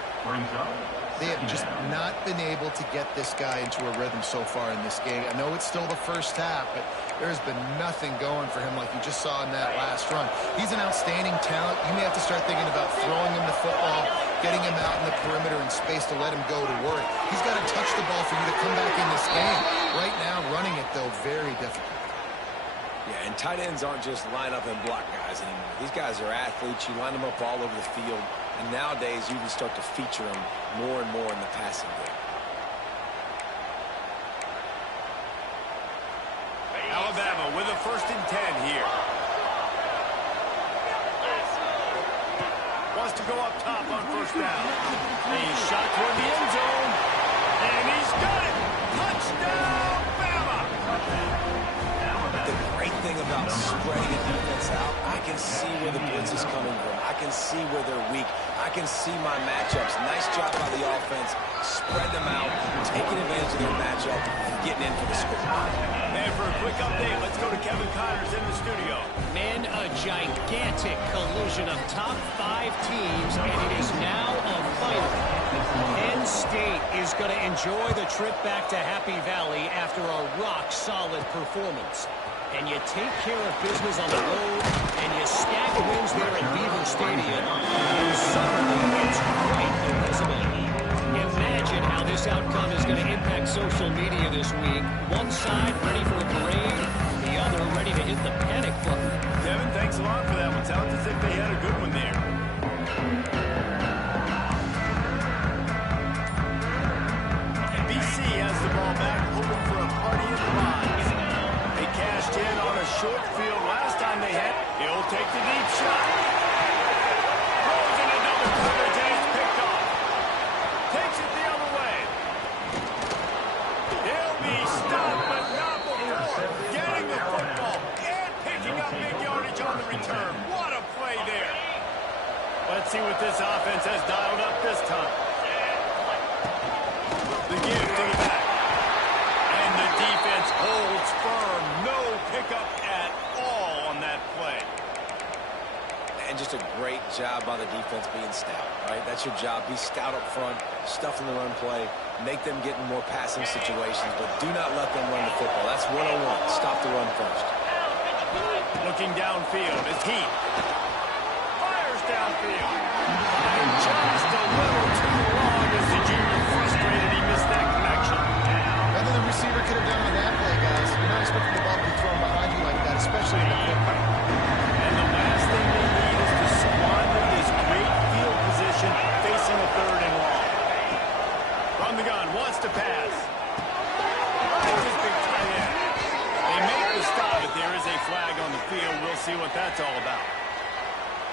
They have just not been able to get this guy into a rhythm so far in this game. I know it's still the first half, but there's been nothing going for him like you just saw in that last run. He's an outstanding talent. You may have to start thinking about throwing him the football, getting him out in the perimeter in space to let him go to work. He's got to touch the ball for you to come back in this game. Right now, running it, though, very difficult. Yeah, and tight ends aren't just line up and block guys anymore. These guys are athletes. You line them up all over the field. And nowadays, you can start to feature them more and more in the passing game. Alabama with a 1st and 10 here. Wants to go up top on 1st down. He's shot toward the end zone. And he's got it. Touchdown, Bama. The great thing about spreading a defense out, I can see where the blitz is coming from. I can see where they're weak. I can see my matchups. Nice job by the offense. Spread them out, taking advantage of their matchup, and getting in for the score. And for a quick update, let's go to Kevin Connors in the studio. Man, a gigantic collision of top 5 teams, and it is now a final. Penn State is going to enjoy the trip back to Happy Valley after a rock-solid performance. And you take care of business on the road, and you stack wins there at Beaver Stadium, and suddenly it's quite the resume. Imagine how this outcome is going to impact social media this week. One side ready for a parade, the other ready to hit the panic button. Kevin, thanks a lot for that one. Sounds as if they had a good one there. And BC has the ball back, hoping for a party in the rise. They cashed in on a short field last time they had. He'll take the deep shot. Throws in another coverage, and it's picked off. Takes it the other way. He'll be stopped, but not before getting the football and picking up big yardage on the return. What a play there. Let's see what this offense has dialed up this time. The give to the back. And the defense holds firm. No pickup at all on that play. And just a great job by the defense being stout, right? That's your job. Be stout up front, stuff in the run play, make them get in more passing situations, but do not let them run the football. That's 101. Stop the run first. Looking downfield is Heath. Fires downfield. And just a little too long as the junior frustrated. He missed that connection. Nothing the receiver could have done on that play, guys. You're not expecting the ball to be thrown behind you like that, especially in the quick. And the last thing they need is to squander this great field position facing a 3rd and long. From the gun, wants to pass. Finds his big tight end. They make the stop, but there is a flag on the field. We'll see what that's all about.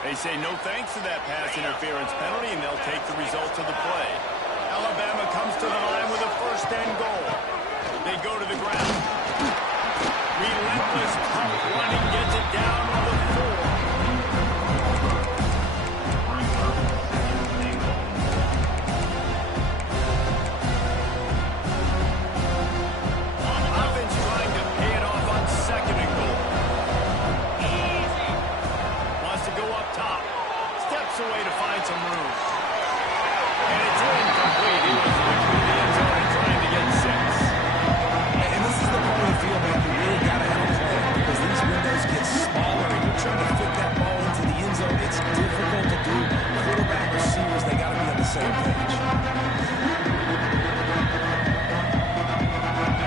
They say no thanks to that pass interference penalty, and they'll take the results of the play. Alabama comes to the line with a 1st and goal. They go to the ground. Relentless, tough running, gets it down on the 4. Offense trying to pay it off on 2nd and goal. Wants to go up top. Steps away to find some room. And it's incomplete. He was looking in the end zone and trying to get 6. And this is the part of the field that you really got to have a plan, because these windows get smaller and you're trying to fit that ball into the end zone. It's difficult to do. Quarterback, receivers, they got to be on the same page.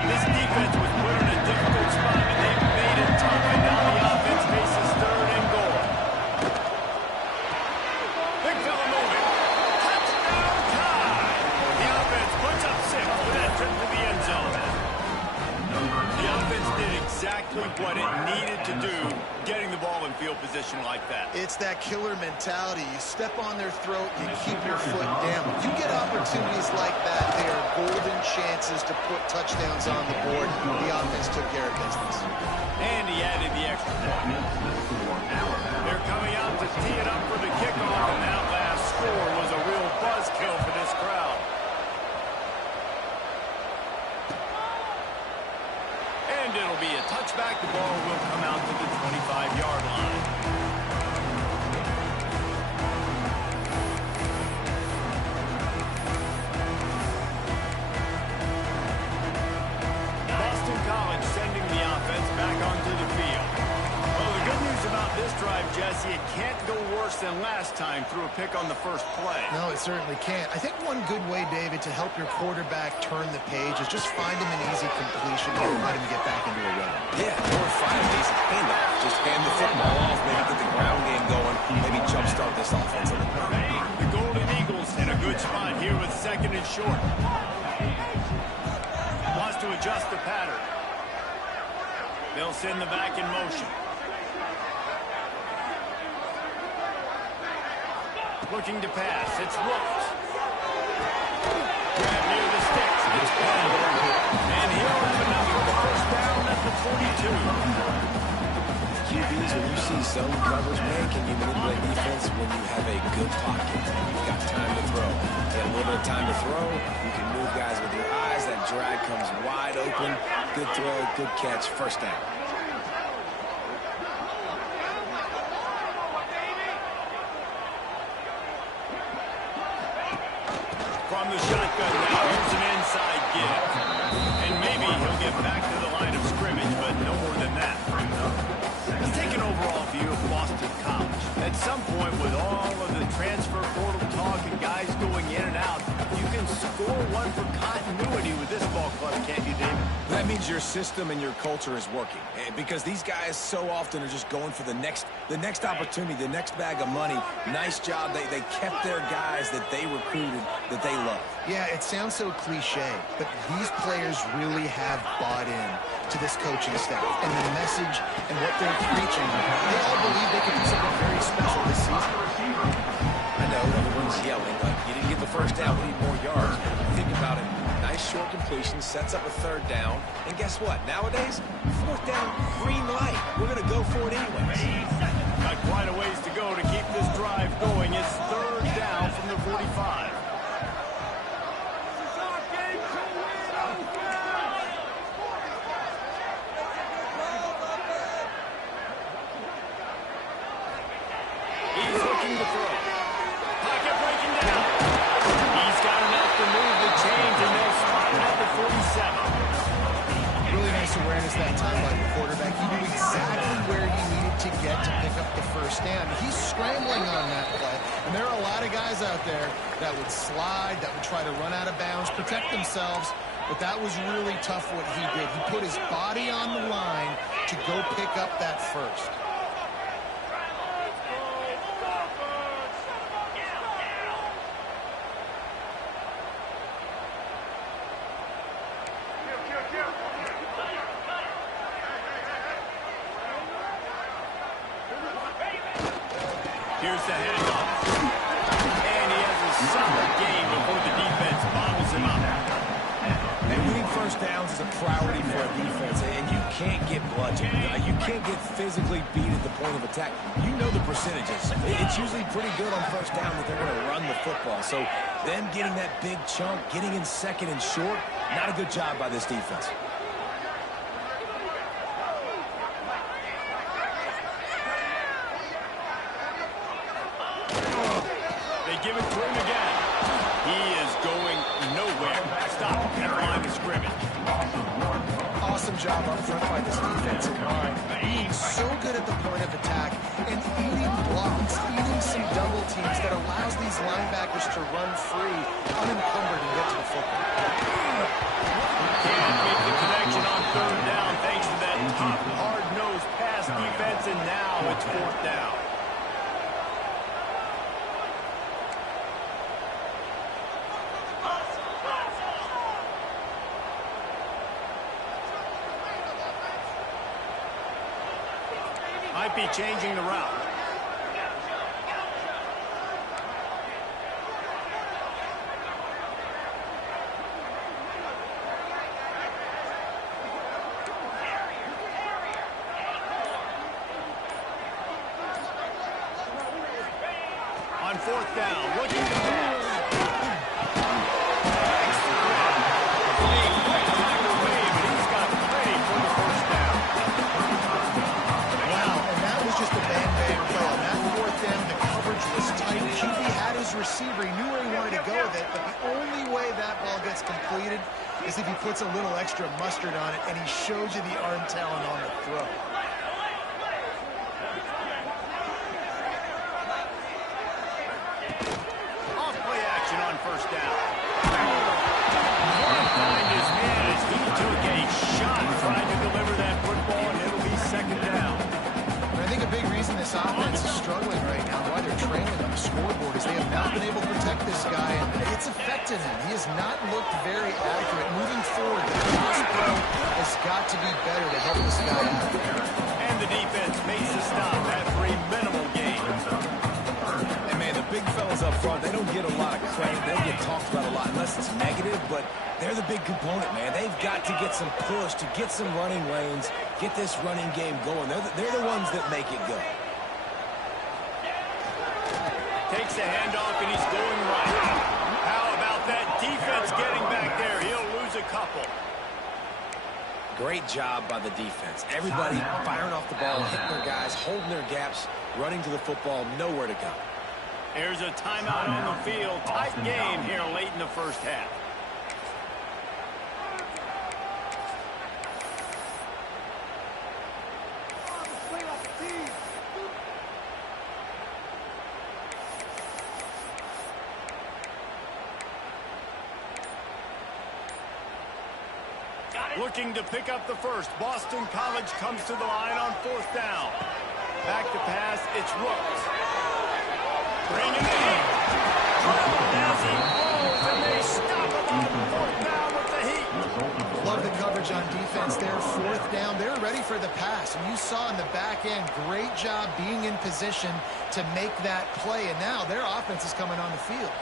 This defense was put in a difficult spot, and they've made it tough. And now the offense faces 3rd and goal. Big fella moving. Touchdown tie. The offense puts up 6 with that trip to the end zone. The offense did exactly what it needed to do, getting the ball in field position like that. It's that killer mentality. You step on their throat, you keep your foot down. You get opportunities like that, they are golden chances to put touchdowns on the board. The offense took care of business. And he added the extra point. They're coming out to tee it up for the kickoff, and that last score was a real buzzkill for this crowd. And it'll be a touchback. The ball will come out to the 25-yard line. Boston College sending the offense back onto the field. Well, the good news about this drive, Jesse, it can't go worse than last time through a pick on the first play. No, it certainly can't. I think one good way, David, to help your quarterback turn the page is just find him an easy completion and let him get back into a rhythm. Yeah, or find an easy handoff. Just hand the football off, maybe get the ground game going, maybe jumpstart this offense a little bit. The Golden Eagles in a good spot here with 2nd and short. Wants to adjust the pattern. They'll send the back in motion. Looking to pass. It's Rooks. Grab near the sticks. It's Penn. And he'll have enough for the 1st down at the 42. QB DBs, when you see zone coverage, man, can you manipulate defense when you have a good pocket and you've got time to throw? You have a little bit of time to throw, you can move guys with your eyes, that drag comes wide open, good throw, good catch, first down. From the shotgun now, here's an inside give. And maybe he'll get back to the line of scrimmage, but no more than that. Let's take an overall view of Boston College. At some point, with all of the transfer portal talk and guys going in and out, you can score one for continuity with this ball club, can't you, David? That means your system and your culture is working. Because these guys so often are just going for the next opportunity, the next bag of money. Nice job. They kept their guys that they recruited, that they love. Yeah, it sounds so cliche, but these players really have bought in to this coaching staff and the message and what they're preaching. They all believe they can do something very special this season. I know everyone's yelling, like, you didn't get the first down, we need more yards. Think about it. Nice short completion, sets up a third down. And guess what? Nowadays, fourth down, green light. We're going to go for it anyways. Got quite a ways to go to keep this drive going. It's third down from the 45. He's looking to throw. Pocket breaking down. He's got enough to move the chains, and they'll spot it at the 47. Really nice awareness that time by the quarterback. He knew exactly where he needed to get to pick up the first down. He's scrambling on that play, and there are a lot of guys out there that would slide, that would try to run out of bounds, protect themselves, but that was really tough what he did. He put his body on the line to go pick up that first. Here's the handoff. And he has a solid game before the defense bottles him up. And winning first downs is a priority for a defense, and you can't get bludgeoned. You can't get physically beat at the point of attack. You know the percentages. It's usually pretty good on first down that they're going to run the football. So them getting that big chunk, getting in second and short, not a good job by this defense. Give it to him again. He is going nowhere. Stop at the line of scrimmage. Awesome job up front by this defensive line. Being so good at the point of attack and eating blocks, eating some double teams that allows these linebackers to run free, unencumbered, and get to the football. Can't make the connection on third down thanks to that tough, hard-nosed pass defense, and now it's fourth down. Might be changing the route. On fourth down, looking to pass. Receiver, he knew where he wanted to go with it, but the only way that ball gets completed is if he puts a little extra mustard on it, and he shows you the arm talent on the throw. Off play action on first down. Can't find his man as he took a shot trying to deliver that football, and it'll be second down. I think a big reason this offense is struggling right now, why they're trailing on the scoreboard, is they have not been able to protect this guy, and it's affected him. He has not looked very accurate. Moving forward, the pass pro has got to be better to help this guy out. And the defense makes the stop after a minimal gain. And man, the big fellas up front, they don't get a lot of credit. They don't get talked about a lot. unless it's negative, but they're the big component, man. They've got to get some push, to get some running lanes, get this running game going. They're the ones that make it go. Takes the handoff, and he's going right. How about that defense getting back there? He'll lose a couple. Great job by the defense. Everybody firing off the ball, hitting their guys, holding their gaps, running to the football, nowhere to go. There's a timeout on the field. Tight game here late in the first half. Looking to pick up the first. Boston College comes to the line on 4th down. Back to pass, it's Rooks. Bring him in. As he rolls, and they stop him on 4th down with the heat. Love the coverage on defense there. 4th down. They're ready for the pass. And you saw in the back end, great job being in position to make that play. And now their offense is coming on the field.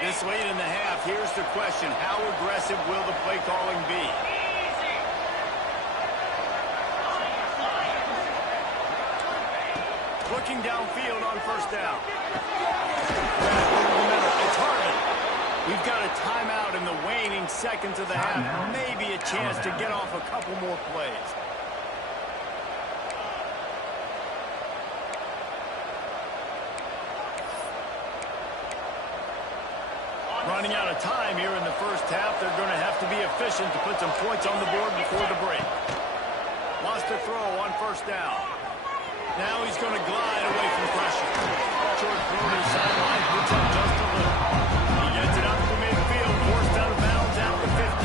This late in the half, here's the question. How aggressive will the play calling be? Looking downfield on 1st down. It's Harvey. We've got a timeout in the waning seconds of the half. Maybe a chance to get off a couple more plays. Running out of time here in the first half. They're going to have to be efficient to put some points on the board before the break. Lost a throw on 1st down. Now he's going to glide away from pressure. Short throw to the sideline, puts up just a little. He gets it up to midfield, forced out of bounds out to 50.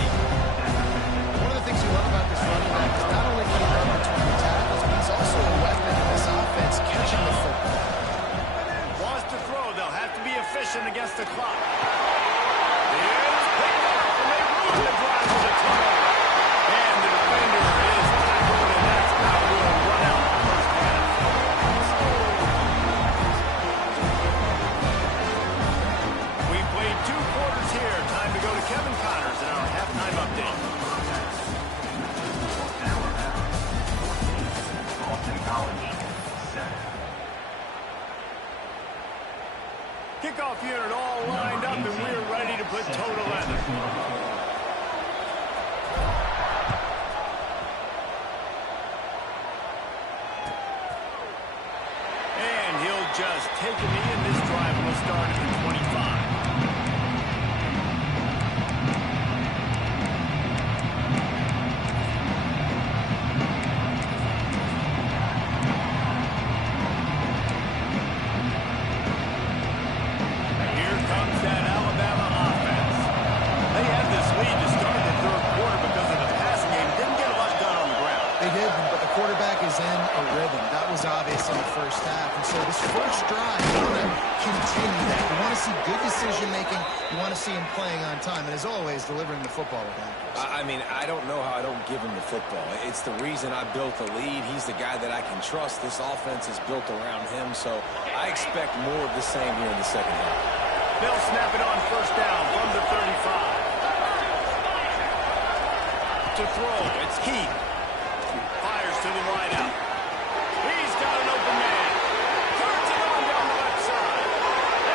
One of the things you love about this running back is not only can he run between the tackles, but he's also a weapon in this offense, catching the football. Lost a throw. They'll have to be efficient against the clock. It's picked up, and they lose the drive with a turnover. And the defender is tackled, and that's how we'll run out the first half. We played 2 quarters here. Time to go to Kevin Connors in our halftime update. Kickoff unit all lined up, and we're ready to put total 11. And he'll just take a knee, and this drive will start at the 25. Here comes that Alabama offense. They had this lead to start the 3rd quarter because of the passing game. Didn't get a lot done on the ground. They did, but the quarterback is in a rhythm. That was obvious in the first half. And so this first drive, you want to continue that. You want to see good decision-making. You want to see him playing on time. And as always, delivering the football with accuracy. I mean, I don't know how I don't give him the football. It's the reason I built the lead. He's the guy that I can trust. This offense is built around him, so I expect more of the same here in the second half. They'll snap it on 1st down from the 35. To throw, it's Heath. Fires to the wideout. He's got an open man. Turns it on down the left side.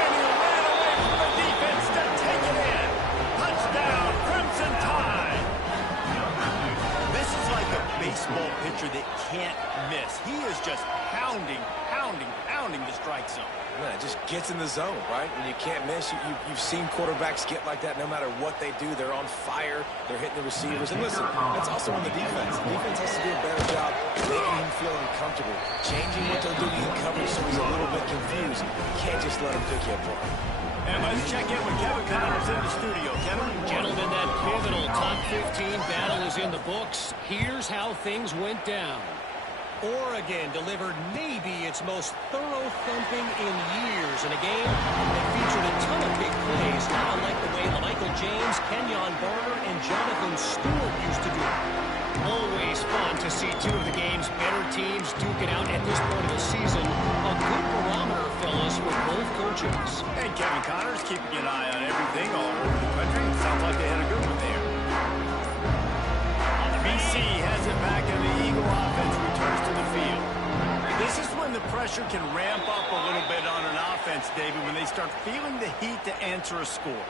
And he ran away from the defense to take it in. Touchdown, Crimson Tide. This is like a baseball pitcher that can't miss. He is just pounding the strike zone. Yeah, it just gets in the zone, right? When you can't miss, you've seen quarterbacks get like that no matter what they do. They're on fire. They're hitting the receivers. And listen, that's also on the defense. The defense has to do a better job making him feel uncomfortable, changing what they're doing in coverage so he's a little bit confused. You can't just let him pick you apart. And let's check in with Kevin Connors in the studio. Kevin? Gentlemen, that pivotal top 15 battle is in the books. Here's how things went down. Oregon delivered maybe its most thorough thumping in years in a game that featured a ton of big plays, not unlike the way Michael James, Kenyon Barner, and Jonathan Stewart used to do it. Always fun to see 2 of the game's better teams duke it out at this point of the season. A good barometer, fellas, for both coaches. And Kevin Connors keeping an eye on everything all over the country. Sounds like they had a good one there. BC has it back, and the Eagle offense returns to the field. This is when the pressure can ramp up a little bit on an offense, David, when they start feeling the heat to answer a score.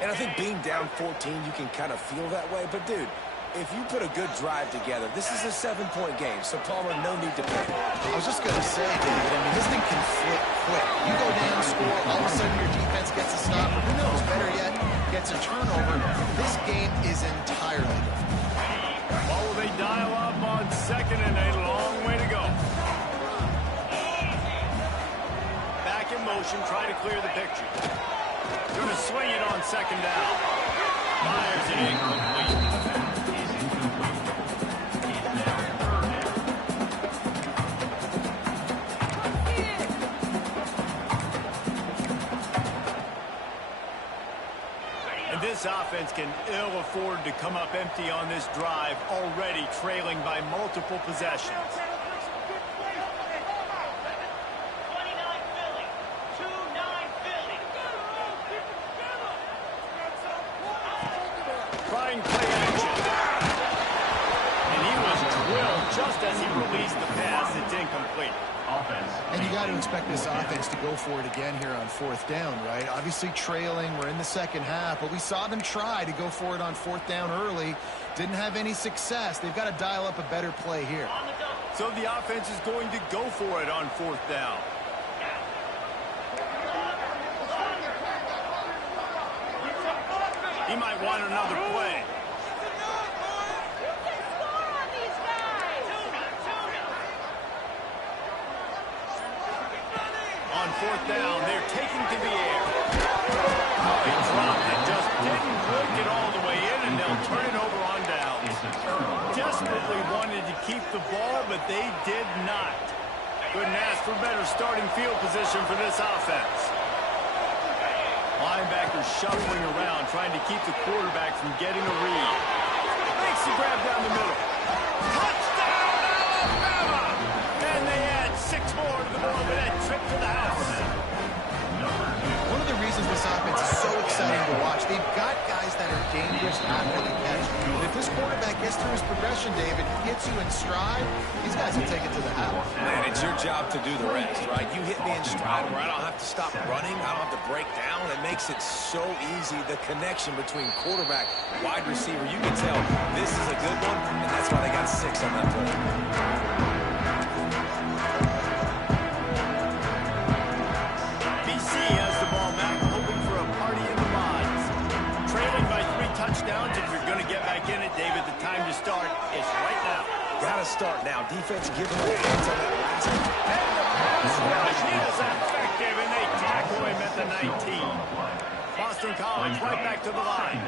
And I think being down 14, you can kind of feel that way. But, dude, if you put a good drive together, this is a 7-point game, so Palmer, no need to panic. I was just going to say, David, I mean, this thing can flip quick. You go down, score, all of a sudden your defense gets a stop, or who knows, better yet, gets a turnover. This game is entirely different. What will they dial up on second and a long way to go? Back in motion, try to clear the picture. Going to swing it on second down. Fires it incomplete. And this offense can ill afford to come up empty on this drive, already trailing by multiple possessions. Trying play action. And he was drilled just as he released the pass. It's incomplete. And you got to expect this offense to go for it again here on fourth down, right? Obviously trailing, we're in the second half, but we saw them try to go for it on fourth down early. Didn't have any success. They've got to dial up a better play here. So the offense is going to go for it on fourth down. He might want another play. On fourth down, they're taking to the air. Oh, he dropped it, just didn't work it all the way in, and they'll turn it over on downs. Desperately wanted to keep the ball, but they did not. Couldn't ask for better starting field position for this offense. Linebackers shuffling around, trying to keep the quarterback from getting a read. Makes the grab down the middle. Touchdown, Alabama! And they add 6 more to the board with that trip to the house. One of the reasons this offense is so exciting to watch, they've got guys that are dangerous after the catch. And if this quarterback gets through his progression, David, hits you in stride, these guys will take it to the house. Man, it's your job to do the rest, right? You hit me in stride where I don't have to stop running, I don't have to break down. It makes it so easy, the connection between quarterback, wide receiver. You can tell this is a good one, and that's why they got 6 on that play. BC has the ball back, hoping for a party in the mods. Trailing by 3 touchdowns. If you're going to get back in it, David, the time to start is right now. Gotta start now. Defense giving away hands on that last one. And the pass rush is effective, and they tackle him at the 19. Boston College right back to the line.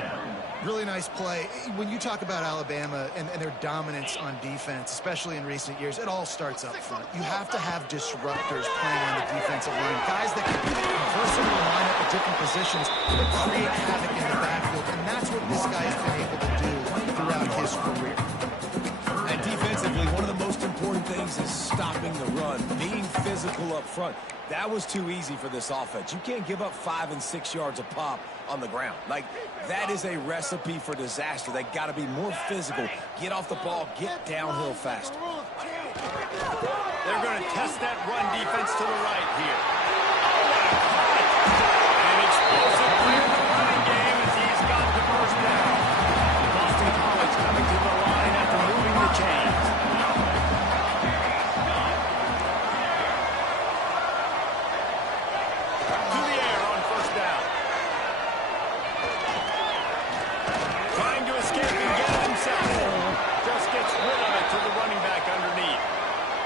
Really nice play. When you talk about Alabama and their dominance on defense, especially in recent years, it all starts up front. You have to have disruptors playing on the defensive line, guys that can versatile line up at different positions that create havoc in the backfield, and that's what this guy's been able to do throughout his career. And defensively, one of the most important things is stopping the run, being physical up front. That was too easy for this offense. You can't give up 5 and 6 yards a pop on the ground. Like, that is a recipe for disaster. They got to be more physical, get off the ball, get downhill faster. They're going to test that run defense to the right here. And explosive play in the running game as he's got the first down. Boston College coming to the line after moving the chains. To the air on first down. Trying to escape and get it himself. Just gets rid of it to the running back underneath.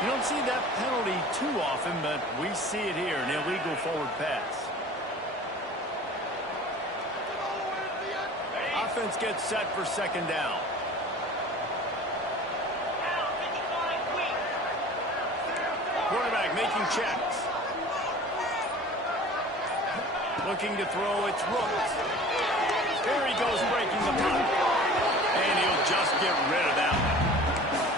You don't see that penalty too often, but we see it here, an illegal forward pass. Offense gets set for second down. Quarterback making checks. Looking to throw, it's Rooks. There he goes breaking the punt. And he'll just get rid of that one.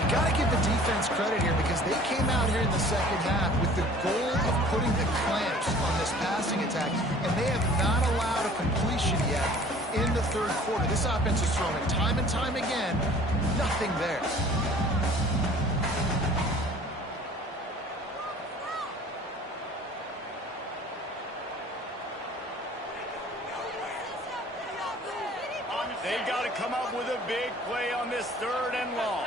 You got to give the defense defense credit here because they came out here in the second half with the goal of putting the clamps on this passing attack, and they have not allowed a completion yet in the third quarter. This offense is throwing it time and time again. Nothing there. They got to come up with a big play on this third and long.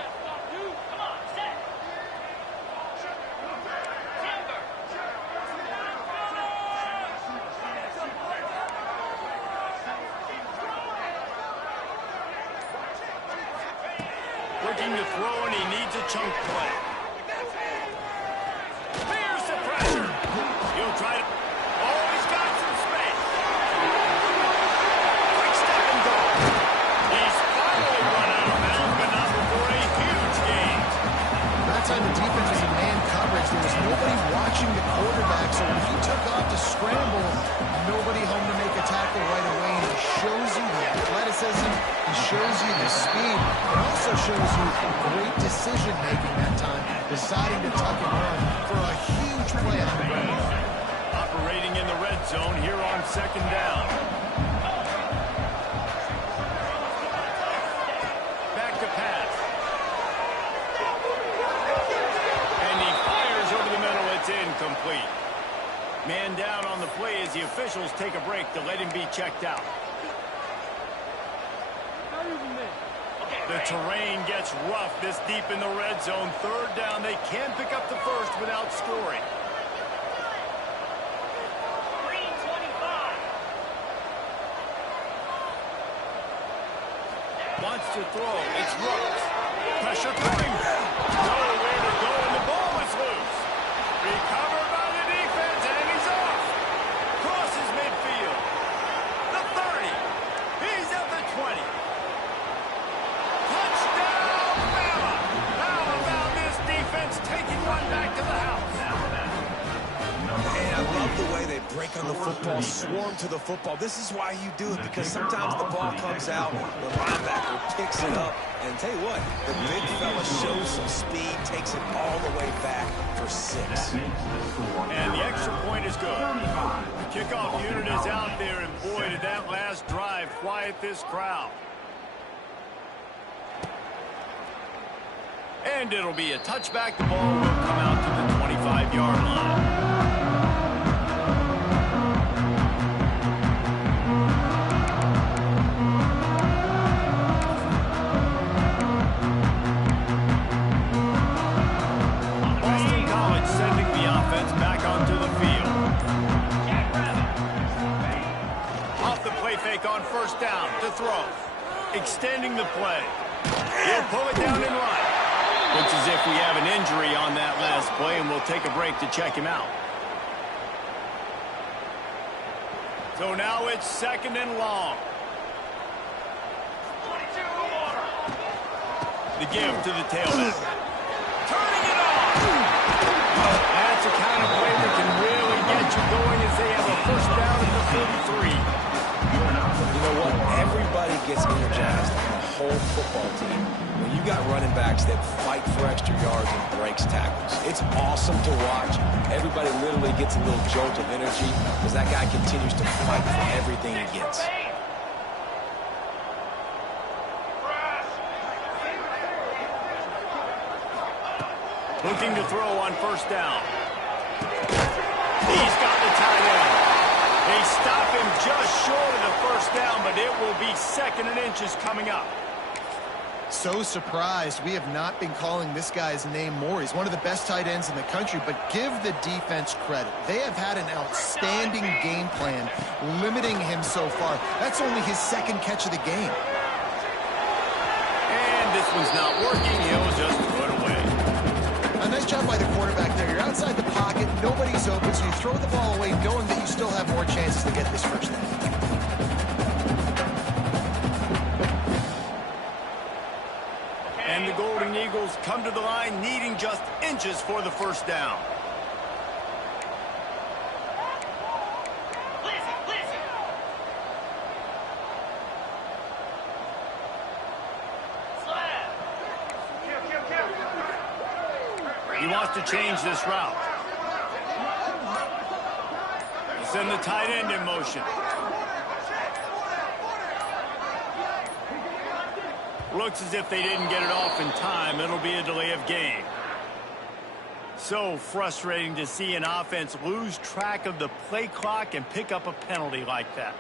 Looking to throw, and he needs a chunk play. Here's the pressure. He'll try to... Oh, he's got some space. Quick step and go. He's finally run out of bounds, but not before a huge gain. That time the defense was in man coverage. There was nobody watching the quarterback, so when he took off to scramble, nobody home to make a tackle right away. And he shows you the athleticism. He shows you the speed. It also shows you great decision-making that time, deciding to tuck and run for a huge play on the ground. Operating in the red zone here on second down. Back to pass. And he fires over the middle. It's incomplete. Man down on the play as the officials take a break to let him be checked out. The terrain gets rough this deep in the red zone. Third down. They can pick up the first without scoring. Wants to throw. It's Rooks. Pressure coming. Nowhere to go, and the ball is loose. Recovered by the defense, and he's off. Crosses midfield. The 30. He's at the 20. Touchdown, Bama. How about this defense taking one back to the house? And I love the way they break on the football, swarm to the football. This is why you do it, because sometimes the ball comes out, the linebacker picks it up, and tell you what, the big fella shows some speed, takes it all the way back for 6. And the extra point is good. The kickoff unit is out there, and boy, did that last drive quiet this crowd. And it'll be a touchback. The ball will come out to the 25-yard line. Boston College sending the offense back onto the field. Off the play fake on first down to throw. Extending the play. He'll pull it down and run. Looks as if we have an injury on that last play, and we'll take a break to check him out. So now it's second and long. The give to the tailback. Turning it on! That's a kind of play that can really get you going as they have a first down at the 33. You know what? Everybody gets energized on the whole football team when you got running backs that fight for extra yards and breaks tackles. It's awesome to watch. Everybody literally gets a little jolt of energy as that guy continues to fight for everything he gets. Looking to throw on first down. He's got the tight end. They stop him just short of the first down, but it will be second and inches coming up. So surprised we have not been calling this guy's name more. He's one of the best tight ends in the country, but give the defense credit. They have had an outstanding game plan limiting him so far. That's only his second catch of the game. And this one's not working. He'll just put away. A nice job by the quarterback there. You're outside the pocket, nobody's open, so you throw the ball away knowing that you still have more chances to get this first down. And the Golden Eagles come to the line needing just inches for the first down. He wants to change this route. He'll send the tight end in motion. Looks as if they didn't get it off in time. It'll be a delay of game. So frustrating to see an offense lose track of the play clock and pick up a penalty like that.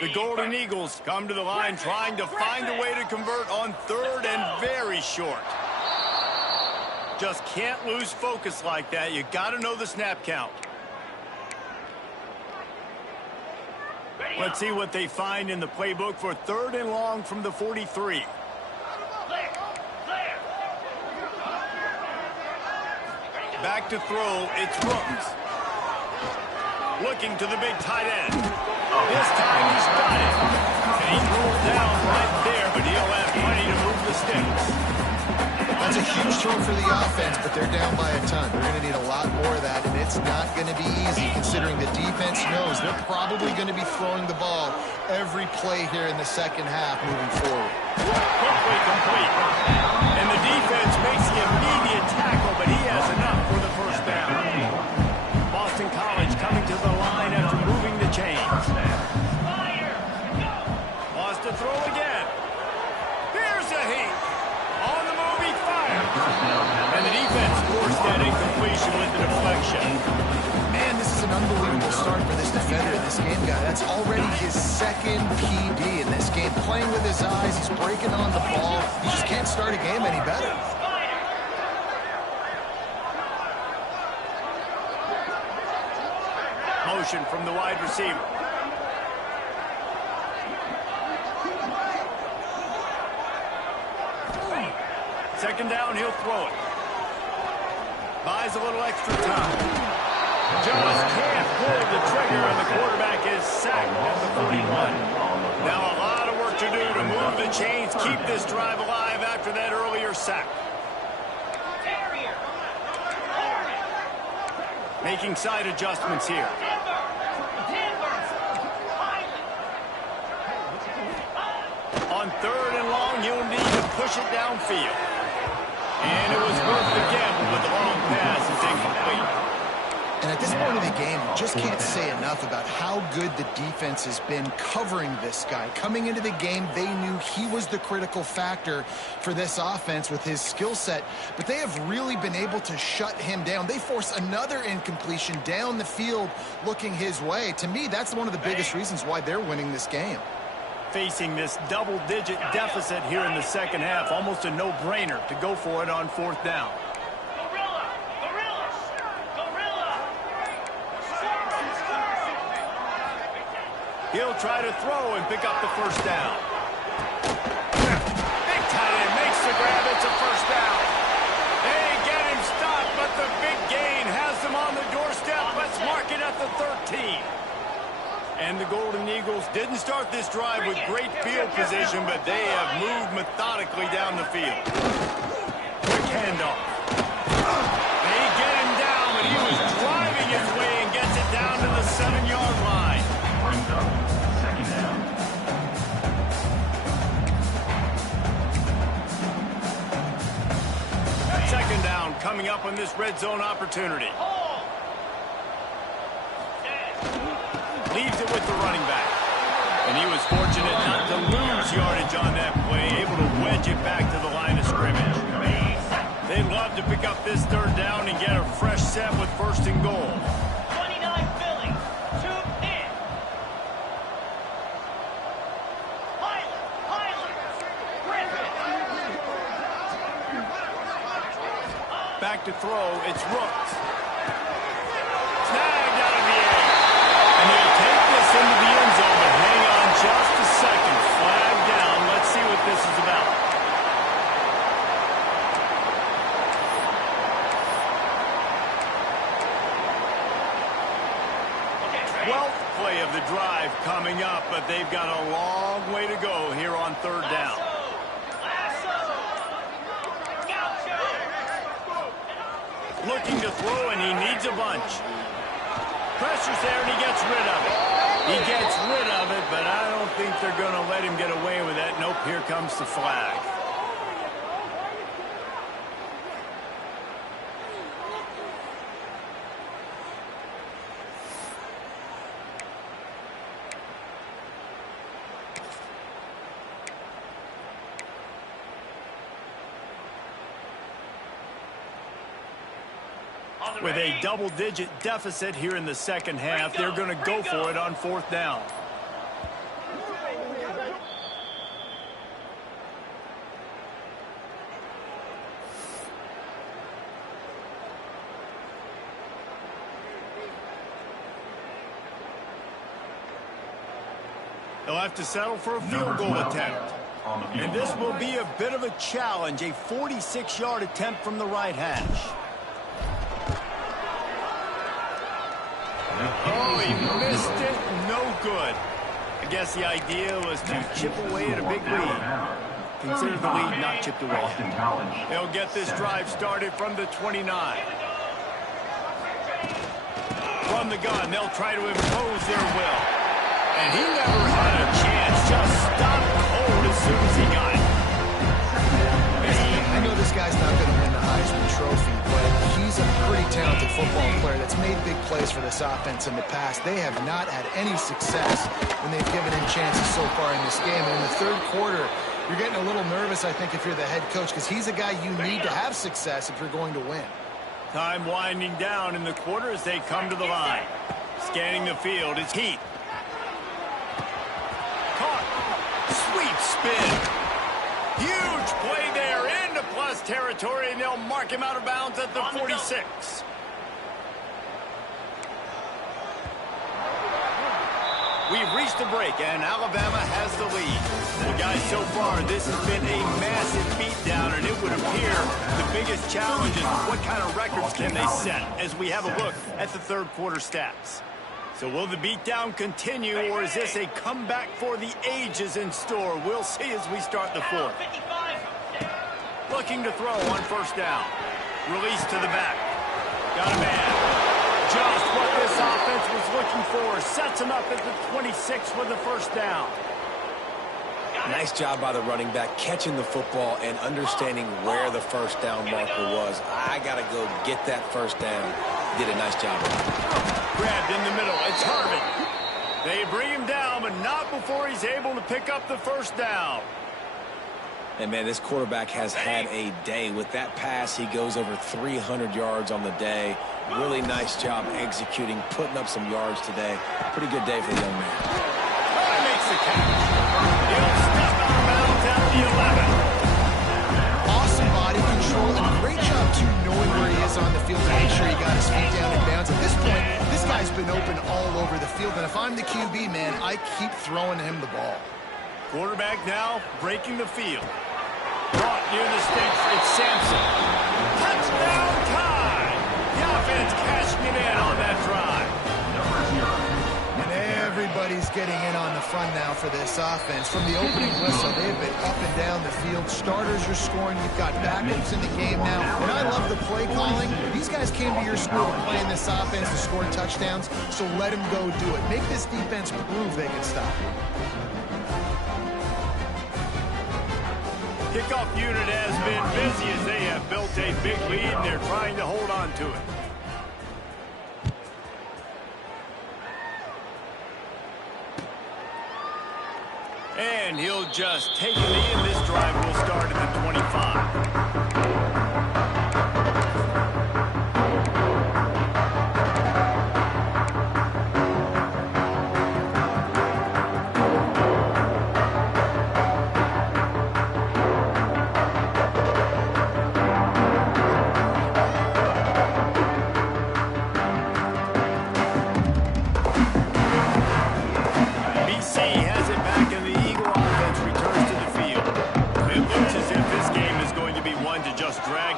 The Golden Eagles come to the line trying to find a way to convert on third and very short. Just can't lose focus like that. You got to know the snap count. Let's see what they find in the playbook for third and long from the 43. Back to throw, it's Rooks. Looking to the big tight end. This time he's got it. And he rolls down right there, but he'll have plenty to move the sticks. That's a huge throw for the offense, but they're down by a ton. They're going to need a lot more of that, and it's not going to be easy considering the defense knows they're probably going to be throwing the ball every play here in the second half moving forward. Quickly complete. And the defense makes the immediate tackle, but he has enough for the first down. Boston College coming to the line after moving the chains. Wants to throw again. Here's a heat. On the move, he fires. And the defense forced that incompletion with the deflection. Man, this is an unbelievable start for this defender in this game, guy. That's already his second PD in this game. Playing with his eyes, he's breaking on the ball. You just can't start a game any better. Motion from the wide receiver. Second down, he'll throw it. Buys a little extra time. Just can't pull the trigger, and the quarterback is sacked at the 41. Now a lot of work to do to move the chains, keep this drive alive after that earlier sack. Making side adjustments here. On third and long, you'll need to push it downfield. And it was worth the gamble, but the long pass is incomplete. And at this point of the game, you just can't say enough about how good the defense has been covering this guy. Coming into the game, they knew he was the critical factor for this offense with his skill set, but they have really been able to shut him down. They force another incompletion down the field looking his way. To me, that's one of the biggest reasons why they're winning this game. Facing this double-digit deficit here in the second half, almost a no-brainer to go for it on fourth down. He'll try to throw and pick up the first down. Big tight end makes the grab. It's a first down. They get him stopped, but the big gain has them on the doorstep. Let's mark it at the 13. And the Golden Eagles didn't start this drive with great field position, but they have moved methodically down the field. Quick handoff. They get him down, but he was driving his way and gets it down to the 7-yard line. Second down. Second down coming up on this red zone opportunity. Leaves it with the running back. And he was fortunate not to lose yardage on that play, able to wedge it back to the line of scrimmage. They'd love to pick up this third down and get a fresh set with first and goal. 29 Philly, 2 in. Back to throw, it's Rooks. Snagged out of the air. And they'll take this into the end zone, but hang on just a second. Flag down. Let's see what this is about. Play of the drive coming up, but they've got a long way to go here on third down. Looking to throw, and he needs a bunch. Pressure's there, and he gets rid of it. He gets rid of it, but I don't think they're going to let him get away with that. Nope, here comes the flag. With a double-digit deficit here in the second half, they're going to go for it on fourth down. They'll have to settle for a field goal attempt. And this will be a bit of a challenge, a 46-yard attempt from the right hash. Oh, he missed it. No good. I guess the idea was to chip away at a big lead. Consider the lead not chipped away. They'll get this drive started from the 29. From the gun, they'll try to impose their will. And he never had a chance. Just stopped cold as soon as he got it. I know this guy's not going to win the Heisman Trophy, but he's a pretty talented football player that's made big plays for this offense in the past. They have not had any success when they've given him chances so far in this game. And in the third quarter, you're getting a little nervous, I think, if you're the head coach, because he's a guy you need to have success if you're going to win. Time winding down in the quarter as they come to the line. Scanning the field, it's Heath. Caught. Sweet spin. Huge play there into plus territory, and they'll mark him out of bounds at the 46. We've reached a break, and Alabama has the lead. Well, guys, so far, this has been a massive beatdown, and it would appear the biggest challenge is what kind of records can they set as we have a look at the third quarter stats. So will the beatdown continue, or is this a comeback for the ages in store? We'll see as we start the fourth. Looking to throw on first down. Release to the back. Got a man. Just what this offense was looking for. Sets him up at the 26 for the first down. Nice job by the running back catching the football and understanding where the first down marker was. I got to go get that first down. Did a nice job. Grabbed in the middle. It's Harvin. They bring him down, but not before he's able to pick up the first down. And, man, this quarterback has had a day. With that pass, he goes over 300 yards on the day. Really nice job executing, putting up some yards today. Pretty good day for the young man. He makes the catch. He'll step out of bounds at the 11. Awesome body control and great job, too, knowing where he is on the field to make sure he got his feet down and bounds. At this point, this guy's been open all over the field. And if I'm the QB, man, I keep throwing him the ball. Quarterback now breaking the field. Brought near the sticks. It's Sampson. Touchdown time! The offense cashing it in on that drive. And everybody's getting in on the front now for this offense. From the opening whistle, they've been up and down the field. Starters are scoring. You've got backups in the game now. And I love the play calling. These guys came to your school to play in this offense to score touchdowns, so let them go do it. Make this defense prove they can stop it. Kickoff unit has been busy as they have built a big lead, and they're trying to hold on to it. And he'll just take a knee, and this drive will start at the 25.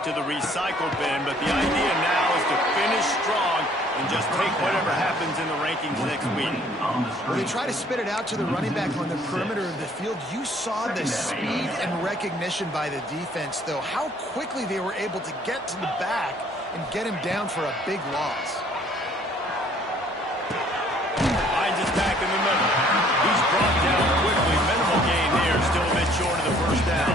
To the recycle bin, but the idea now is to finish strong and just take whatever happens in the rankings next week. When they try to spit it out to the running back on the perimeter of the field, you saw the speed and recognition by the defense, though. How quickly they were able to get to the back and get him down for a big loss. Hines is back in the middle. He's brought down quickly. Minimal gain here, still a bit short of the first down.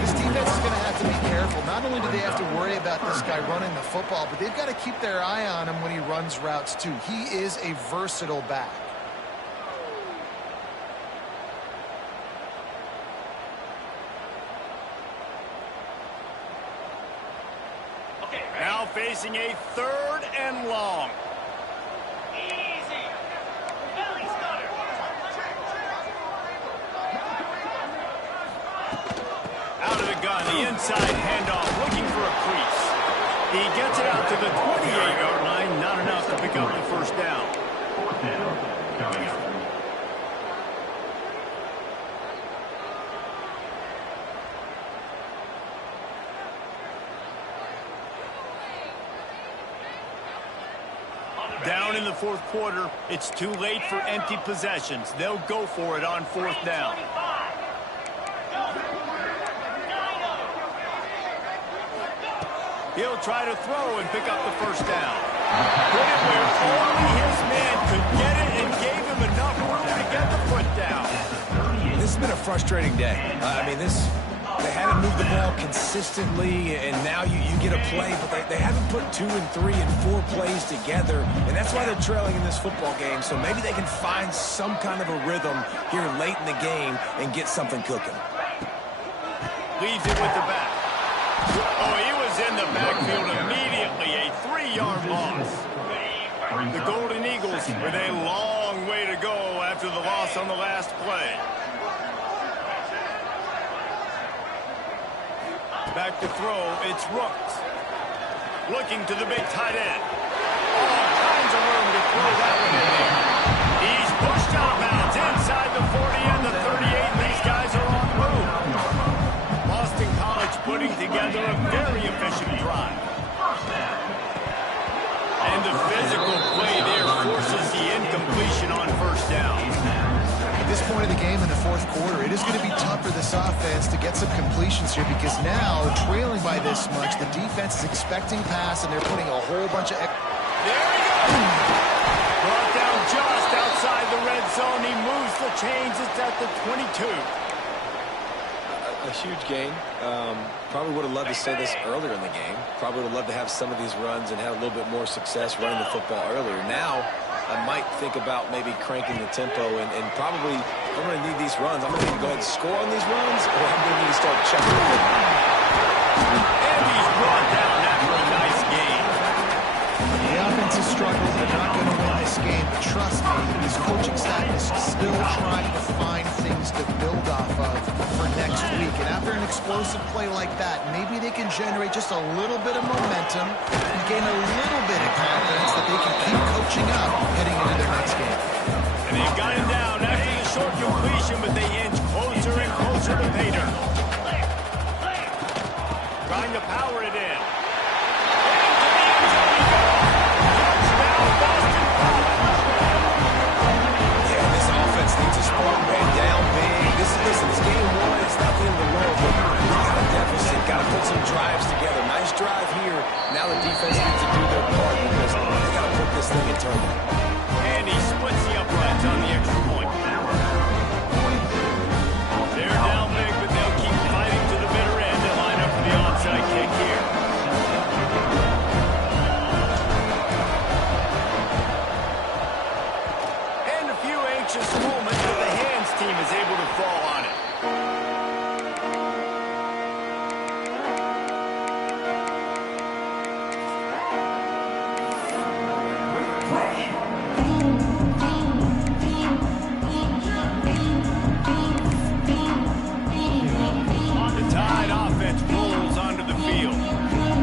This defense is going to have to be careful. Not only do they have to worry about this guy running the football, but they've got to keep their eye on him when he runs routes too. He is a versatile back. Now facing a 3rd and long. Easy. Belly stutter. Out of the gun, the inside handoff, looking for a crease. He gets it out to the 28-yard line, not enough to pick up the first down. 4th down. Coming up. Down in the 4th quarter, it's too late for empty possessions. They'll go for it on 4th down. He'll try to throw and pick up the first down. Put it where only his man could get it and gave him enough room to get the foot down. This has been a frustrating day. They haven't moved the ball consistently, and now you get a play, but they haven't put 2 and 3 and 4 plays together, and that's why they're trailing in this football game. So maybe they can find some kind of a rhythm here late in the game and get something cooking. Leaves it with the back. Oh, he was in the backfield immediately. A 3-yard loss. The Golden Eagles with a long way to go after the loss on the last play. Back to throw, it's Rooks. Looking to the big tight end. All kinds of room to throw that one in there. He's pushed out of bounds inside the 40 and the 38. These guys are on the move. Boston College putting together a very efficient drive. And the physical play there forces the incompletion on first down. At this point of the game in the 4th quarter, it is going to be tough for this offense to get some completions here because now, trailing by this much, the defense is expecting pass and they're putting a whole bunch of... There he goes! Brought down just outside the red zone. He moves the chains. It's at the 22. A huge gain. Probably would have loved to say this earlier in the game. Probably would have loved to have some of these runs and have a little bit more success running the football earlier. Now, I might think about maybe cranking the tempo and probably, if I'm going to need these runs, I'm going to need to go ahead and score on these runs, or I'm going to need to start checking the football. And he's brought down after a nice game. The offense has struggled. They're not going to win this game. But trust me, this coaching staff is still trying to find things to build off of for next week. And after an explosive play like that, maybe they can generate just a little bit of momentum and gain a little bit of confidence that they can keep coaching up heading into their next game. And they've got him down after the short completion, but they inch closer and closer to pay dirt. Trying to power it in. This game one, it's not the end of the world, but not a deficit. Got to put some drives together. Nice drive here. Now the defense needs to do their part because they got to put this thing in turn. And he splits the uprights on the extra point. They're down big, but they'll keep fighting to the bitter end and line up for the onside kick here. And a few anxious moments, but the hands team is able to fall on it. The Tide offense rolls onto the field.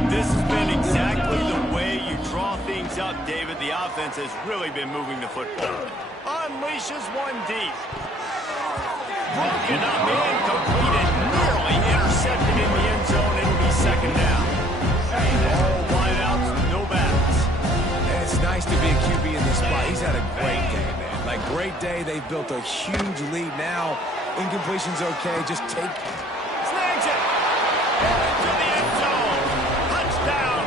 This has been exactly the way you draw things up, David. The offense has really been moving the football. Unleashes one deep. Broken up, incomplete, and nearly intercepted in the end zone. It'll be second down. All wideouts, no backs. And it's nice to be a QB in this spot. He's had a great day, man. Like, great day. They've built a huge lead now. Incompletion's okay. Just take... Snags it. To the end zone. Touchdown,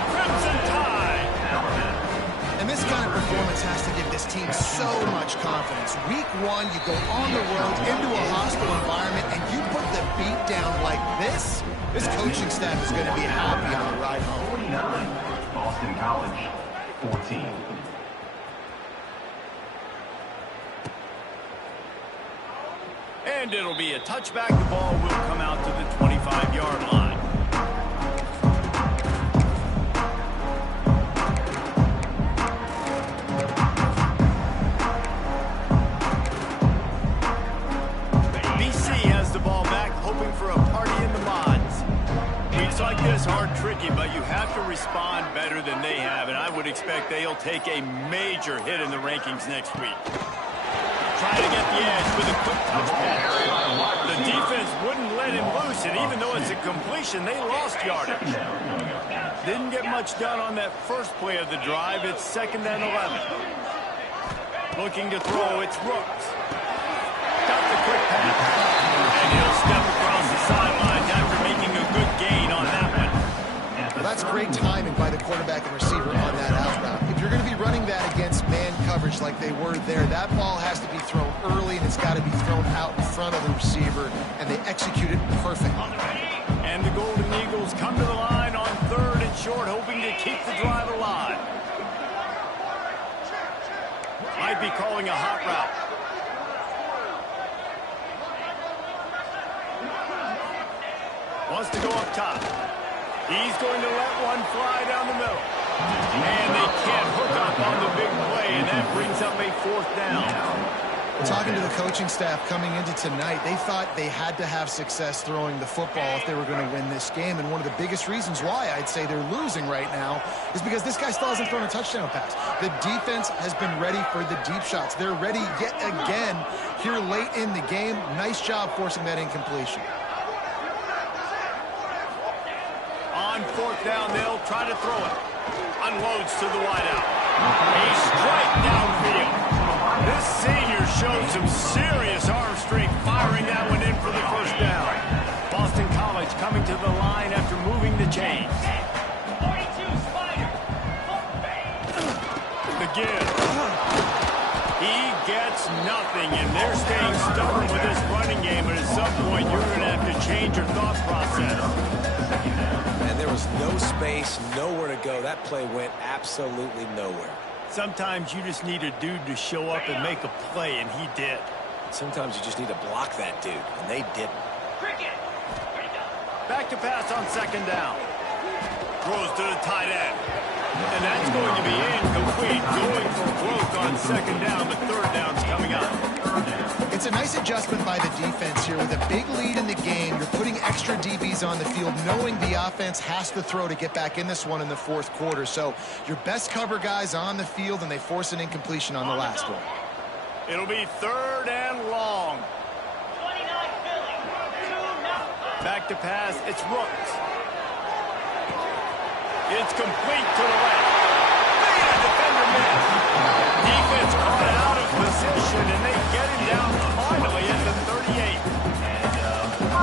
team so much confidence. Week 1, you go on the road into a hostile environment, and you put the beat down like this. This coaching staff is going to be happy on the ride home. 49, Boston College, 14. And it'll be a touchback. The ball will come out to the 25-yard line. BC has the ball back, hoping for a party in the mods. Weeks like this are tricky, but you have to respond better than they have, and I would expect they'll take a major hit in the rankings next week. Trying to get the edge with a quick touch pass. The defense wouldn't let him loose, and even though it's a completion, they lost yardage. Didn't get much done on that first play of the drive. It's 2nd and 11. Looking to throw, it's Rooks. Got the quick pass. And he'll step across the sidelines after making a good gain on that one. Well, that's great timing by the quarterback and receiver on that out route. If you're going to be running that against man coverage like they were there, that ball has to be thrown early, and it's got to be thrown out in front of the receiver, and they execute it perfectly. And the Golden Eagles come to the line on 3rd and short, hoping to keep the drive alive. Might be calling a hot route. Wants to go up top. He's going to let one fly down the middle. And they can't hook up on the big play, and that brings up a 4th down. Talking to the coaching staff coming into tonight, they thought they had to have success throwing the football if they were going to win this game. And one of the biggest reasons why I'd say they're losing right now is because this guy still hasn't thrown a touchdown pass. The defense has been ready for the deep shots. They're ready yet again here late in the game. Nice job forcing that incompletion. On 4th down, they'll try to throw it. Unloads to the wideout. A strike downfield. This senior showed some serious arm strength firing that one in for the 1st down. Boston College coming to the line after moving the chains. 42 Spider. The give. He gets nothing, and they're staying stubborn with this running game, but at some point you're going to have to change your thought process. And there was no space, nowhere to go. That play went absolutely nowhere. Sometimes you just need a dude to show up and make a play, and he did. Sometimes you just need to block that dude, and they didn't. Cricket. Back to pass on 2nd down. Throws to the tight end. And that's going to be incomplete. Going for broke on 2nd down, but 3rd down's coming up. It's a nice adjustment by the defense here. With a big lead in the game, you're putting extra DBs on the field, knowing the offense has to throw to get back in this one in the 4th quarter. So your best cover guys on the field, and they force an incompletion on the last one. It'll be 3rd and long. 29 Philly. 2-0. Back to pass, it's Rooks. It's complete to the left. Man, defender missed. Defense caught out of position, and they get him down finally at the 38.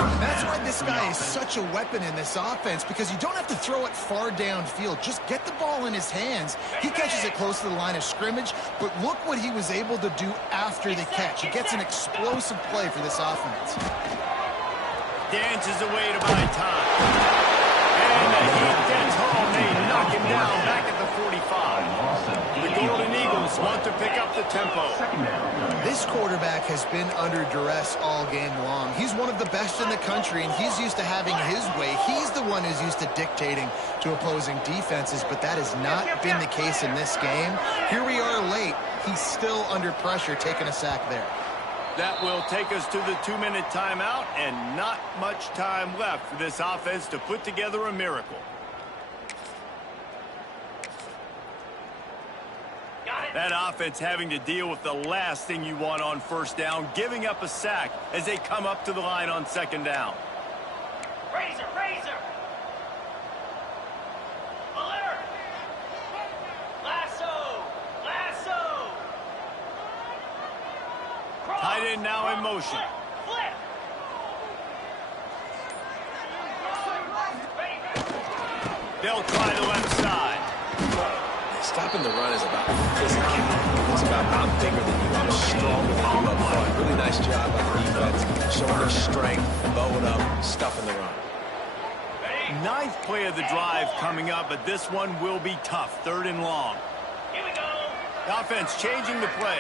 And that's why this guy is such a weapon in this offense, because you don't have to throw it far downfield. Just get the ball in his hands. He catches it close to the line of scrimmage, but look what he was able to do after the catch. He gets an explosive play for this offense. Dances away to buy time. And he gets home. They knock him down back at the 45. The Golden Eagles want to pick up the tempo. This quarterback has been under duress all game long. He's one of the best in the country, and he's used to having his way. He's the one who's used to dictating to opposing defenses, but that has not been the case in this game. Here we are late. He's still under pressure, taking a sack there. That will take us to the 2-minute timeout, and not much time left for this offense to put together a miracle. That offense having to deal with the last thing you want on 1st down, giving up a sack as they come up to the line on 2nd down. Razor. Alert. Lasso. Cross. Tight end now in motion. Flip. They'll try the left side. This Stopping the run is about physicality. It's about I'm bigger than you, I'm stronger than you up front. Really nice job by the defense, showing their strength, bowing up, stuffing the run. Ninth play of the drive coming up, but this one will be tough. 3rd and long. Here we go. The offense changing the play.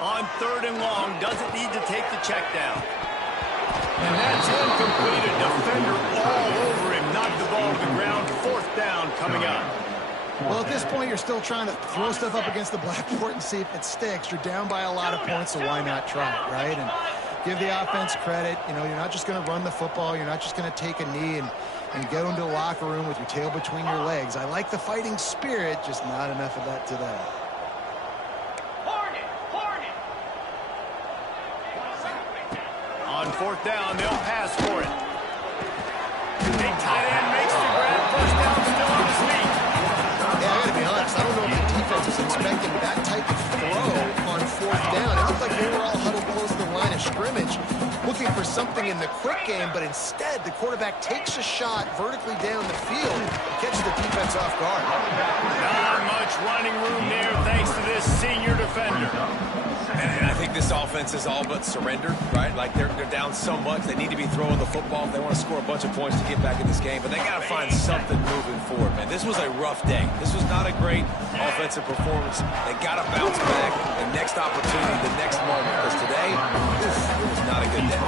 On 3rd and long, doesn't need to take the check down. And that's incomplete. A defender all over him. Knocked the ball to the ground. 4th down coming up. Well, at this point, you're still trying to throw stuff up against the blackboard and see if it sticks. You're down by a lot of points, so why not try it, right? And give the offense credit. You know, you're not just going to run the football. You're not just going to take a knee and get into the locker room with your tail between your legs. I like the fighting spirit, just not enough of that today. On 4th down, they'll pass for it. Big tight end makes the grab. 1st down, still on his feet. Yeah, I got to be honest. I don't know if the defense was expecting that type of throw on 4th down. It looked like they were all huddled close to the line of scrimmage, looking for something in the quick game, but instead the quarterback takes a shot vertically down the field and catches the defense off guard. Not much running room there thanks to this senior defender. And I think this offense is all but surrendered, right? Like they're down so much, they need to be throwing the football if they want to score a bunch of points to get back in this game. But they got to find something moving forward, man. This was a rough day. This was not a great offensive performance. They got to bounce back. The next opportunity, the next moment. Because today, it was not a good day.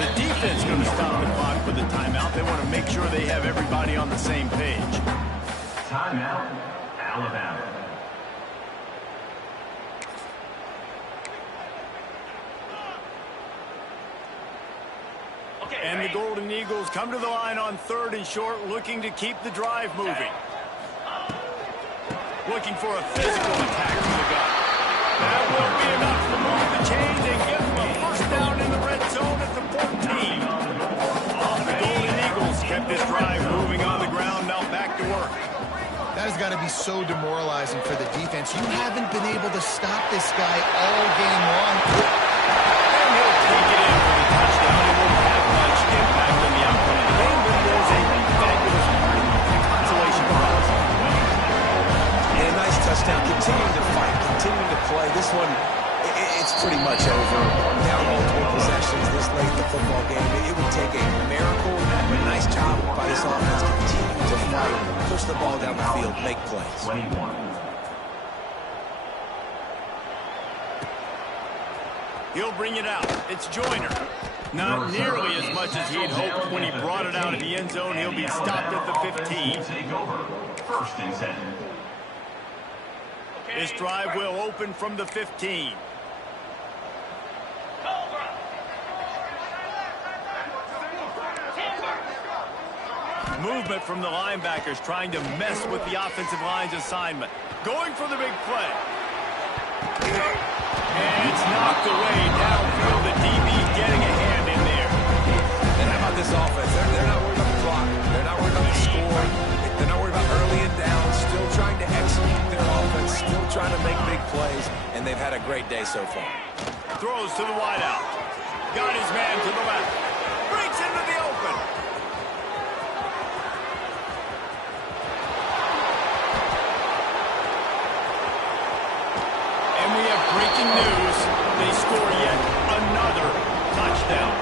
The defense going to stop the clock for the timeout. They want to make sure they have everybody on the same page. Timeout, Alabama. And the Golden Eagles come to the line on 3rd and short, looking to keep the drive moving. Looking for a physical attack from the gun. That will be enough to move the chains and give them a 1st down in the red zone at the 14. The Golden Eagles kept this drive moving on the ground, now back to work. That has got to be so demoralizing for the defense. You haven't been able to stop this guy all game long. And he'll take it in for the touchdown. It won't have much impact on the outcome of the game, but it was a fabulous party. Consolation prize. And a nice touchdown. Continuing to fight, continuing to play. This one, it's pretty much over. Down multiple possessions this late in the football game. It would take a miracle, but a nice job by this offense. Continue to fight, push the ball down the field, make plays. 21. He'll bring it out. It's Joyner. Not nearly as much as he'd hoped when he brought it out of the end zone. He'll be stopped at the 15. Take over. 1st and 10. This drive will open from the 15. Movement from the linebackers trying to mess with the offensive line's assignment. Going for the big play. And it's knocked away downfield. The DB getting a hand in there. And how about this offense? They're not worried about the clock. They're not worried about the score. They're not worried about early and down. Still trying to execute their offense. Still trying to make big plays. And they've had a great day so far. Throws to the wideout. Got his man to the left. Breaks into the open. And we have breaking news. They score yet another touchdown.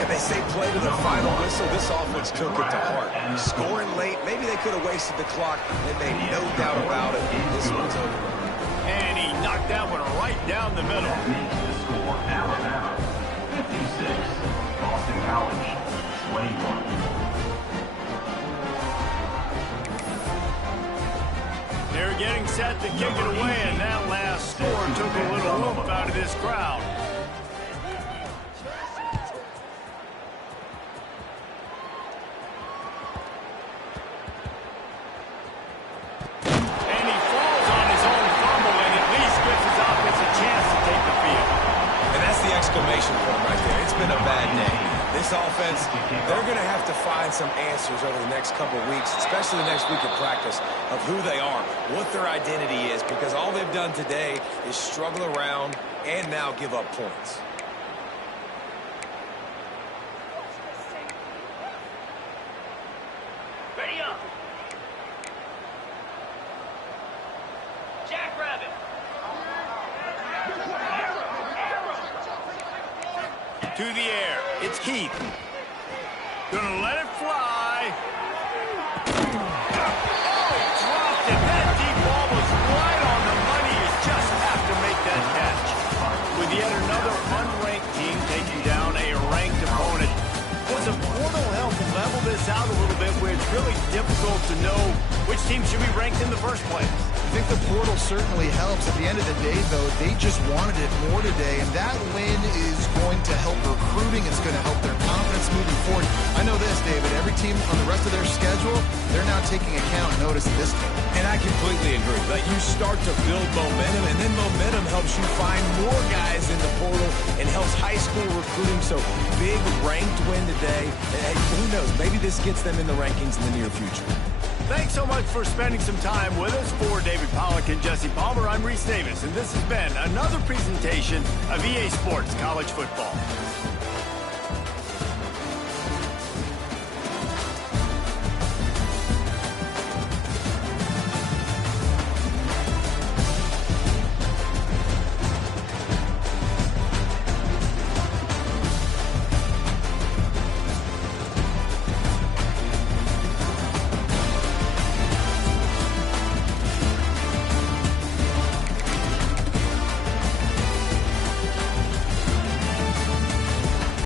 And they say play to the final whistle. This offense took it to heart. Scoring late. Maybe they could have wasted the clock. They made no doubt about it. This one's over. And he knocked that one right down the middle. The score, Alabama 56, Boston College 21. They're getting set to kick it away, and that last score took a little oomph out of this crowd. And he falls on his own fumble and at least gives his offense a chance to take the field. And that's the exclamation point right there. It's been a bad day. This offense, they're going to have to find some answers over the next couple of weeks, especially the next week of practice, of who they are, what their identity is, because all they've done today is struggle around and now give up points. Ready up. Jackrabbit. To the air. It's Heath. Gonna let it fly. Oh, dropped it. That deep ball was right on the money. You just have to make that catch. With yet another unranked team taking down a ranked opponent. Does a portal help level this out a little bit where it's really difficult to know which team should be ranked in the first place? I think the portal certainly helps. At the end of the day, though, they just wanted it more today, and that win is going to help recruiting. It's going to help their confidence moving forward. I know this, David. Every team on the rest of their schedule, they're now taking account and notice of this game. And I completely agree. Like, you start to build momentum, and then momentum helps you find more guys in the portal and helps high school recruiting. So, big ranked win today. And who knows? Maybe this gets them in the rankings in the near future. Thanks so much for spending some time with us. For David Pollack and Jesse Palmer, I'm Reese Davis, and this has been another presentation of EA Sports College Football.